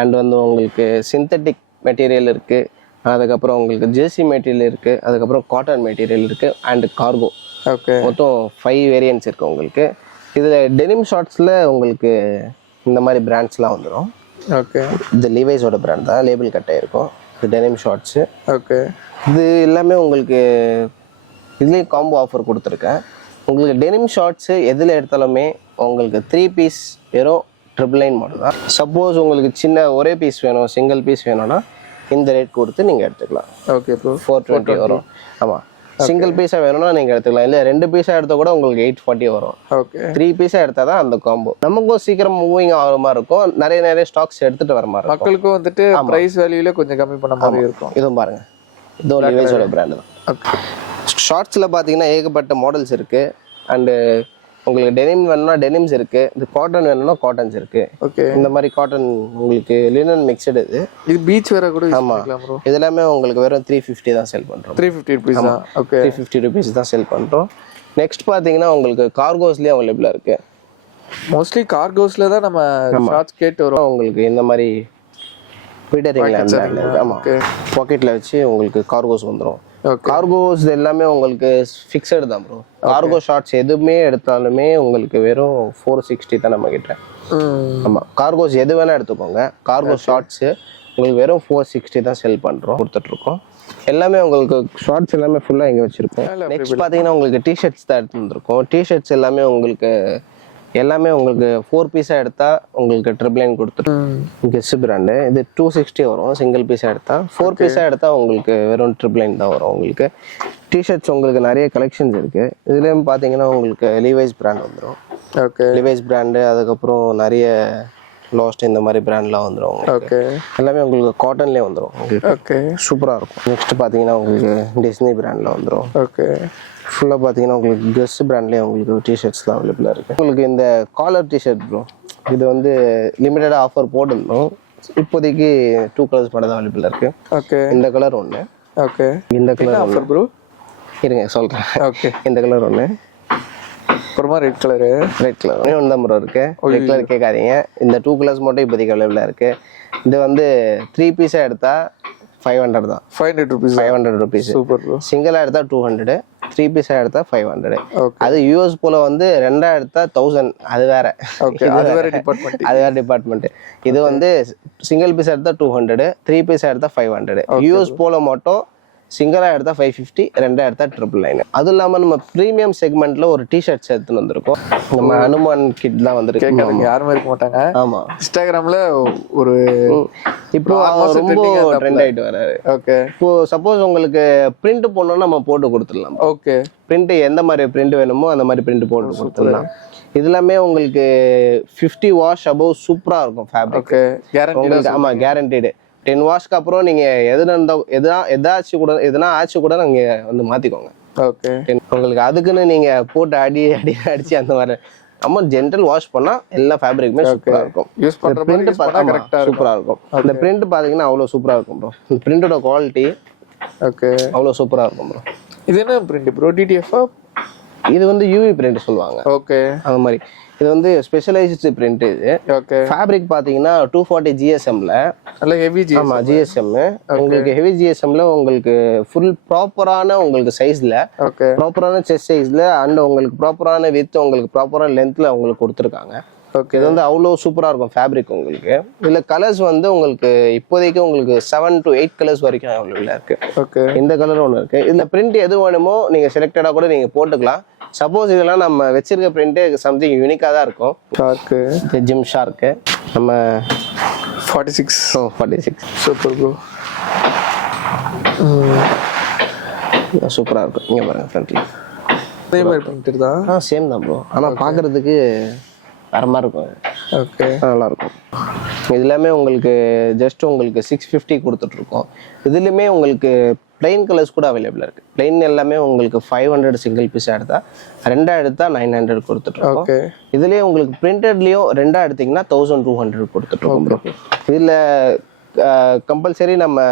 அண்ட் வந்து உங்களுக்கு சிந்தட்டிக் மெட்டீரியல் இருக்குது, அதுக்கப்புறம் உங்களுக்கு ஜெர்சி மெட்டீரியல் இருக்குது, அதுக்கப்புறம் காட்டன் மெட்டீரியல் இருக்குது அண்ட் கார்கோ. ஓகே, மொத்தம் 5 வேரியன்ட்ஸ் இருக்குது உங்களுக்கு. இதில் டெனிம் ஷார்ட்ஸில் உங்களுக்கு இந்த மாதிரி பிராண்ட்ஸ்லாம் வந்துடும். ஓகே, இது லீவைஸோட பிராண்ட் தான், லேபிள் கட்டே இருக்கும். இது டெனிம் ஷார்ட்ஸு. ஓகே, இது எல்லாமே உங்களுக்கு இதுலேயும் காம்போ ஆஃபர் கொடுத்துருக்கேன். உங்களுக்கு டெனிம் ஷார்ட்ஸு எதில் எடுத்தாலுமே உங்களுக்கு 3 பீஸ் வெறும் 999 மாடல் தான். சப்போஸ் உங்களுக்கு சின்ன ஒரே பீஸ் வேணும், சிங்கிள் பீஸ் வேணும்னா இந்த ரேட் கொடுத்து நீங்கள் எடுத்துக்கலாம். ஓகே ப்ரோ, 420 வரும். ஆமாம், சிங்கிள் பீஸாக வேணும்னா நீங்கள் எடுத்துக்கலாம். இல்லை 2 பீஸாக எடுத்தால் கூட உங்களுக்கு 840 வரும். ஓகே, 3 பீஸாக எடுத்தால் தான் அந்த காம்போ நமக்கும் சீக்கிரம் மூவிங் ஆகிற மாதிரி இருக்கும். நிறைய ஸ்டாக்ஸ் எடுத்துகிட்டு வர மாதிரி இருக்கும். மக்களுக்கும் வந்துட்டு ப்ரைஸ் வேல்யூல கொஞ்சம் கம்மி பண்ண மாதிரி இருக்கும். இதுவும் பாருங்கள், இதுவும் லிவைஸோட பிராண்டு தான். ஓகே, ஷார்ட்ஸில் பார்த்தீங்கன்னா ஏகப்பட்ட மாடல்ஸ் இருக்குது. அண்டு உங்களுக்கு டெனிம் வேணும்னா டெனிம்ஸ் இருக்குது, இது காட்டன் வேணும்னா காட்டன்ஸ் இருக்குது. ஓகே, இந்த மாதிரி காட்டன் உங்களுக்கு லினன் மிக்சடு. இது பீச் வேற கூட யூஸ் பண்ணிக்கலாம் ப்ரோ. இது எல்லாமே உங்களுக்கு வெறும் 350 தான் செல் பண்ணுறோம். 350 rupees தான். ஓகே, 350 rupees தான் செல் பண்ணுறோம். நெக்ஸ்ட் பார்த்தீங்கன்னா உங்களுக்கு கார்கோஸ்லேயே அவைலபிளாக இருக்குது. மோஸ்ட்லி கார்கோஸ்ல தான் நம்ம ஷார்ட்ஸ் கேட்டு வரோம். உங்களுக்கு இந்த மாதிரி பீட்டர் இங்கிலாந்து. ஆமாம், பாக்கெட்டில் வச்சு உங்களுக்கு கார்கோஸ் வந்துடும். கார்கோஸ் எல்லாமே உங்களுக்கு ஃபிக்ஸடு தான் ப்ரோ. கார்கோ ஷார்ட்ஸ் எதுவுமே எடுத்தாலுமே உங்களுக்கு வெறும் 460 தான் நம்ம கிட்ட. ஆமாம், கார்கோஸ் எது வேணால் எடுத்துக்கோங்க. கார்கோ ஷார்ட்ஸு உங்களுக்கு வெறும் 460 தான் செல் பண்ணுறோம், கொடுத்துட்ருக்கோம். எல்லாமே உங்களுக்கு ஷார்ட்ஸ் எல்லாமே ஃபுல்லாக இங்கே வச்சுருக்கோம். நெக்ஸ்ட் பார்த்தீங்கன்னா உங்களுக்கு டிஷர்ட்ஸ் தான் எடுத்து வந்துருக்கோம். டிஷர்ட்ஸ் எல்லாமே உங்களுக்கு 4 பீஸாக எடுத்தால் உங்களுக்கு 999 கொடுத்துருக்கோம். Guess brand. இது 260 வரும் சிங்கிள் பீஸாக எடுத்தால். 4 பீஸாக எடுத்தால் உங்களுக்கு வெறும் 999 தான் வரும். உங்களுக்கு டிஷர்ட்ஸ் உங்களுக்கு நிறைய கலெக்ஷன்ஸ் இருக்குது. இதுலேயும் பார்த்தீங்கன்னா உங்களுக்கு லீவைஸ் பிராண்ட் வந்துடும். ஓகே, லீவைஸ் பிராண்டு, அதுக்கப்புறம் நிறைய லாஸ்ட் இந்த மாதிரி பிராண்ட்லாம் வந்துடும். ஓகே, எல்லாமே உங்களுக்கு காட்டன்லேயே வந்துடும். ஓகே, சூப்பராக இருக்கும். நெக்ஸ்ட் பார்த்தீங்கன்னா உங்களுக்கு டிஸ்னி பிராண்டில் வந்துடும். ஓகே, ஃபுல்லாக பார்த்தீங்கன்னா உங்களுக்கு ட்ரெஸ் பிராண்ட்லேயே உங்களுக்கு டிஷர்ட்ஸ்லாம் அவைலபிளாக இருக்குது. உங்களுக்கு இந்த காலர் டிஷர்ட் ப்ரோ, இது வந்து லிமிட்டடாக ஆஃபர் போட்டிருந்தோம். இப்போதைக்கு 2 கலர்ஸ் மட்டும் தான் அவைலபிளாக இருக்குது. ஓகே, இந்த கலர் ஒன்று, ஓகே, இந்த கலர் ஆஃபர் ப்ரோ. இருங்க சொல்கிறேன். ஓகே, இந்த கலர் ஒன்று, அப்புறமா ரெட் கலரு. ரெட் கலர் ஒன்று தான் ப்ரோ இருக்குது. ரெட் கலர் கேட்காதீங்க. இந்த 2 கலர்ஸ் மட்டும் இப்போதைக்கு அவைலபிளாக இருக்குது. இது வந்து 3 பீஸாக எடுத்தால் 500 தான். 500 rupees. 500 rupees. Super bro. சிங்கிளாக எடுத்தால் 200, 3 பீஸாக எடுத்தால் 500. ஓகே, அது யூஎஸ் போல வந்து 2 எடுத்தால் 1000. அது வேற. ஓகே, அது வேற டிபார்ட்மெண்ட். அது வேற டிபார்ட்மெண்ட். இது வந்து சிங்கிள் பீஸ் எடுத்தால் 200, 3 பீஸ் எடுத்தால் 500. யூஎஸ் போல மட்டும் சிங்கிளாக எடுத்தால் 550, 2 எடுத்தால் 999. அதுவும் இல்லாமல் நம்ம ப்ரீமியம் செக்மெண்ட்ல ஒரு டிஷர்ட்ஸ் எடுத்துன்னு வந்திருக்கோம். நம்ம அனுமான் கிட் தான் வந்திருக்கு. யாருமே இருக்க மாட்டாங்க. ஆமாம், இன்ஸ்டாகிராம்ல ஒரு இப்போ ரொம்ப ட்ரெண்ட் ஆகிட்டு வராரு. ஓகே, இப்போ சப்போஸ் உங்களுக்கு பிரிண்ட் போடணும்னா நம்ம போட்டு கொடுத்துடலாம். ஓகே, பிரிண்ட் எந்த மாதிரி பிரிண்ட் வேணுமோ அந்த மாதிரி பிரிண்ட் போட்டு கொடுத்துடலாம். இது எல்லாமே உங்களுக்கு 50 வாஷ் அபவ் சூப்பராக இருக்கும் ஃபேப்ரிக். Okay, guarantee. ஆமாம், கேரண்டீடு. 10 வாஷ்க்கு அப்புறம் நீங்கள் எதனா ஆச்சு கூட நீங்கள் வந்து மாற்றிக்கோங்க. ஓகே, உங்களுக்கு அதுக்குன்னு நீங்கள் போட்டு அடிச்சு அந்த மாதிரி நம்ம ஜென்ரல் வாஷ் பண்ணால் எல்லா ஃபேப்ரிக்குமே சூப்பராக இருக்கும். யூஸ் பண்ணுற பிரிண்ட் சூப்பராக இருக்கும். இந்த பிரிண்ட் பார்த்தீங்கன்னா அவ்வளோ சூப்பராக இருக்கும் ப்ரோ. இந்த பிரிண்டோட குவாலிட்டி ஓகே அவ்வளோ சூப்பராக இருக்கும் ப்ரோ. இது என்ன பிரிண்ட் ப்ரோ? டிடிஎஃப்? இது வந்து யூவி பிரிண்ட் சொல்லுவாங்க. ஓகே, அந்த மாதிரி இது வந்து ஸ்பெஷலைஸ்டு பிரிண்ட். இது ஓகே, ஃபேப்ரிக் பார்த்தீங்கன்னா 240 ஜிஎஸ்எம்ல நல்ல ஹெவி ஜிஎஸ்எம். ஆமாம், ஜிஎஸ்எம். உங்களுக்கு ஹெவி ஜிஎஸ்எம்ல உங்களுக்கு ஃபுல் ப்ராப்பரான உங்களுக்கு சைஸ்ல, ஓகே, ப்ராப்பரான செஸ்ட் சைஸ்ல அண்ட் உங்களுக்கு ப்ராப்பரான வித் உங்களுக்கு ப்ராப்பரான லென்த்ல உங்களுக்கு கொடுத்துருக்காங்க. ஓகே, இது வந்து அவ்வளோ சூப்பராக இருக்கும் ஃபேப்ரிக். உங்களுக்கு இதில் கலர்ஸ் வந்து உங்களுக்கு இப்போதைக்கு உங்களுக்கு 7 to 8 கலர்ஸ் வரைக்கும் அவைலபிளாக இருக்கு. ஓகே, இந்த கலர் ஒன்று இருக்கு. இதில் பிரிண்ட் எது வேணுமோ நீங்கள் செலக்டடாக கூட நீங்கள் போட்டுக்கலாம். சப்போஸ் இதெல்லாம் நம்ம வச்சிருக்க பிரிண்ட்டு சம்திங் யூனிக்காக தான் இருக்கும். ஷார்க்கு, ஜிம் ஷார்க்கு நம்ம 46. 46 சூப்பர் ப்ரோ. சூப்பராக இருக்கும். இங்கே பாருங்க ஃப்ரண்ட்ல அதே மாதிரி பண்ணிட்டு தான். சேம் தான் ப்ரோ. ஆனால் பார்க்குறதுக்கு வேற மாதிரி இருக்கும். ஓகே, நல்லா இருக்கும். இது எல்லாமே உங்களுக்கு ஜஸ்ட் உங்களுக்கு 650 கொடுத்துட்ருக்கோம். இதுலேயுமே உங்களுக்கு பிளைன் கலர்ஸ் கூட அவைலபிளாக இருக்குது. பிளைன் எல்லாமே உங்களுக்கு 500 சிங்கிள் பீஸ் எடுத்தால், 2 எடுத்தால் 900 கொடுத்துட்ருக்கோம். ஓகே, இதுலேயே உங்களுக்கு பிரிண்டட்லேயும் 2 எடுத்திங்கன்னா 1200 கொடுத்துட்ருக்கோம் ப்ரோ. இதில் கம்பல்சரி நம்ம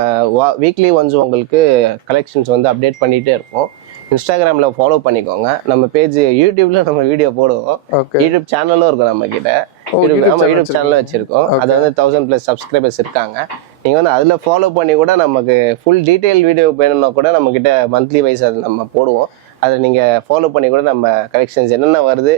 வீக்லி ஒன்ஸ் உங்களுக்கு கலெக்ஷன்ஸ் வந்து அப்டேட் பண்ணிகிட்டே இருப்போம். இன்ஸ்டாகிராமில் ஃபாலோ பண்ணிக்கோங்க. நம்ம பேஜ் யூடியூப்ல நம்ம வீடியோ போடுவோம். ஓகே. யூடியூப் சேனலும் இருக்கும் நம்ம கிட்ட. யூடியூப் சேனலும் வச்சிருக்கோம். அது வந்து 1000+ சப்ஸ்கிரைபர்ஸ் இருக்காங்க. நீங்க வந்து அதுல ஃபாலோ பண்ணி கூட நமக்கு ஃபுல் டீடைல் வீடியோ வேணும்னா கூட நம்ம கிட்ட மந்த்லி வைஸ் அது நம்ம போடுவோம். அதை நீங்க ஃபாலோ பண்ணி கூட நம்ம கலெக்ஷன்ஸ் என்னென்ன வருது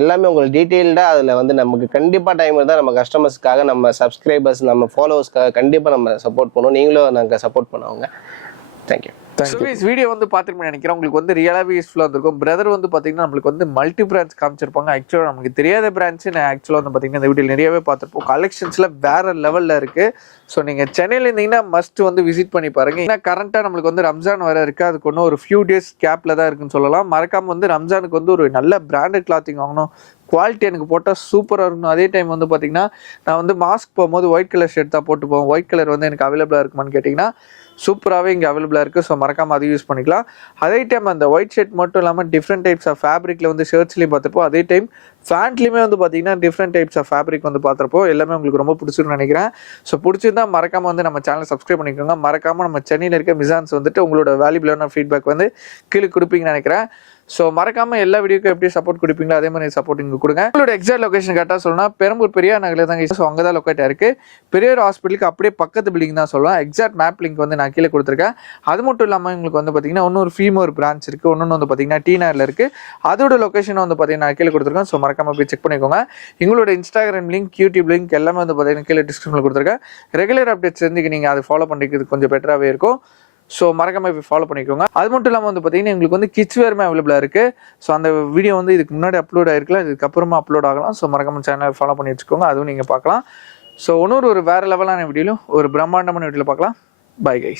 எல்லாமே உங்களுக்கு டீட்டெயில்டாக அதில் வந்து நமக்கு கண்டிப்பாக டைம் இருந்தால் நம்ம கஸ்டமர்ஸ்க்காக நம்ம சப்ஸ்கிரைபர்ஸ் நம்ம ஃபாலோவர்ஸ்க்காக கண்டிப்பாக நம்ம சப்போர்ட் பண்ணுவோம். நீங்களும் நாங்கள் சப்போர்ட் பண்ணுவோங்க. தேங்க்யூ. வீடியோ வந்து பார்த்துருப்பேன் நினைக்கிறேன். உங்களுக்கு வந்து ரியலாகவே யூஸ்ஃபுல்லாக இருந்திருக்கும். பிரதர் வந்து பார்த்தீங்கன்னா நம்மளுக்கு வந்து மல்டி பிரான்ச் காமிச்சிருப்பாங்க. ஆக்சுவலாக நமக்கு தெரியாத பிரான்ச்சு நான் ஆக்சுவலாக வந்து பார்த்தீங்கன்னா இந்த வீடியோ நிறையவே பார்த்துருப்போம். கலெக்ஷன்ஸில் வேறு லெவலில் இருக்குது. ஸோ நீங்கள் சென்னையில் இருந்தீங்கன்னா மஸ்ட் வந்து விசிட் பண்ணி பாருங்கள். ஏன்னா கரண்ட்டாக நம்மளுக்கு வந்து ரம்ஜான் வர இருக்குது. அதுக்கு ஒன்றும் ஒரு ஃபியூ டேஸ் கேப்பில் தான் இருக்குன்னு சொல்லலாம். மறக்காமல் வந்து ரம்ஜானுக்கு வந்து ஒரு நல்ல பிராண்டட் கிளாத்திங் வாங்கணும். குவாலிட்டி எனக்கு போட்டால் சூப்பராக இருக்கணும். அதே டைம் வந்து பார்த்தீங்கன்னா நான் வந்து மாஸ்க் போகும்போது ஒயிட் கலர் ஷர்ட் தான் போட்டு போவேன். ஒயிட் கலர் வந்து எனக்கு அவைலபிளாக இருக்குமான்னு கேட்டிங்கன்னா சூப்பராகவே இங்கே அவைலபிளாக இருக்குது. ஸோ மறக்காமல் அது யூஸ் பண்ணிக்கலாம். அதே டைம் அந்த ஒயிட் ஷர்ட் மட்டும் இல்லாமல் டிஃப்ரெண்ட் டைப்ஸ் ஆஃப் ஃபேப்ரிக்கில் வந்து ஷர்ட்ஸ்லேயும் பார்த்துருப்போம். அதே டைம் ஃபேண்ட்லேயுமே வந்து பார்த்தீங்கன்னா டிஃப்ரெண்ட் டைப்ஸ் ஆஃப் ஃபேப்ரிக் வந்து பார்த்துருப்போம். எல்லாமே உங்களுக்கு ரொம்ப பிடிச்சிருக்குன்னு நினைக்கிறேன். ஸோ பிடிச்சிருந்தா மறக்காமல் வந்து நம்ம சேனலை சப்ஸ்கிரைப் பண்ணிக்கோங்க. மறக்காமல் நம்ம சென்னையில் இருக்க மிசான்ஸ் வந்துட்டு உங்களோட வேல்யூபிளான ஃபீட்பேக் வந்து கீழே கொடுப்பீங்கன்னு நினைக்கிறேன். ஸோ மறக்காமல் எல்லா வீடியோக்கும் எப்படி சப்போர்ட் கொடுப்பீங்களோ அதே மாதிரி சப்போர்ட் இங்கே கொடுங்க. உங்களோட எக்ஸாக்ட் லொகேஷன் கரெக்டாக சொல்லணும் பெரம்பூர் பெரியார் நகரில் தான். ஸோ அங்கே தான் லொக்கேட்டாக இருக்குது. பெரியார் ஹாஸ்பிட்டலுக்கு அப்படியே பக்கத்து பில்டிங் தான் சொல்லலாம். எக்ஸாக்ட் மேப் லிங்க் வந்து நான் கீழே கொடுத்துருக்கேன். அது மட்டும் இல்லாமல் உங்களுக்கு வந்து பார்த்தீங்கன்னா இன்னொரு ஃபீமோர் பிரான்ச் இருக்குது. இன்னொன்று வந்து பார்த்தீங்கன்னா டீனரில் இருக்குது. அதோட லொக்கேஷன் வந்து பார்த்தீங்கன்னா கீழே கொடுத்துருக்கேன். ஸோ மறக்காமல் போய் செக் பண்ணிக்கோங்க. எங்களோட இன்ஸ்டாகிராம் லிங்க், யூடியூப் லிங்க் எல்லாமே வந்து பார்த்தீங்கன்னா கீழே டிஸ்கிரிப்ஷனில் கொடுத்துருக்கேன். ரெகுலர் அப்டேட்ஸ் இருந்து நீங்கள் அதை ஃபாலோ பண்ணிக்கிறது கொஞ்சம் பெட்டராகவே இருக்கும். ஸோ மறக்காமல் இப்போ ஃபாலோ பண்ணிக்கோங்க. அது மட்டும் இல்லாமல் வந்து பார்த்தீங்கன்னா எங்களுக்கு வந்து கிட்ஸ் வேருமே அவைலபிளாக இருக்குது. ஸோ அந்த வீடியோ வந்து இதுக்கு முன்னாடி அப்லோட் ஆகிருக்கலாம், இதுக்கப்புறமா அப்லோட் ஆகலாம். ஸோ மறக்காமல் சேனலை ஃபாலோ பண்ணி வச்சுக்கோங்க. அதுவும் நீங்கள் பார்க்கலாம். ஸோ இன்னொரு வேறு லெவலான வீடியோலும் ஒரு பிரம்மாண்டமான வீடியோவில் பார்க்கலாம். Bye guys.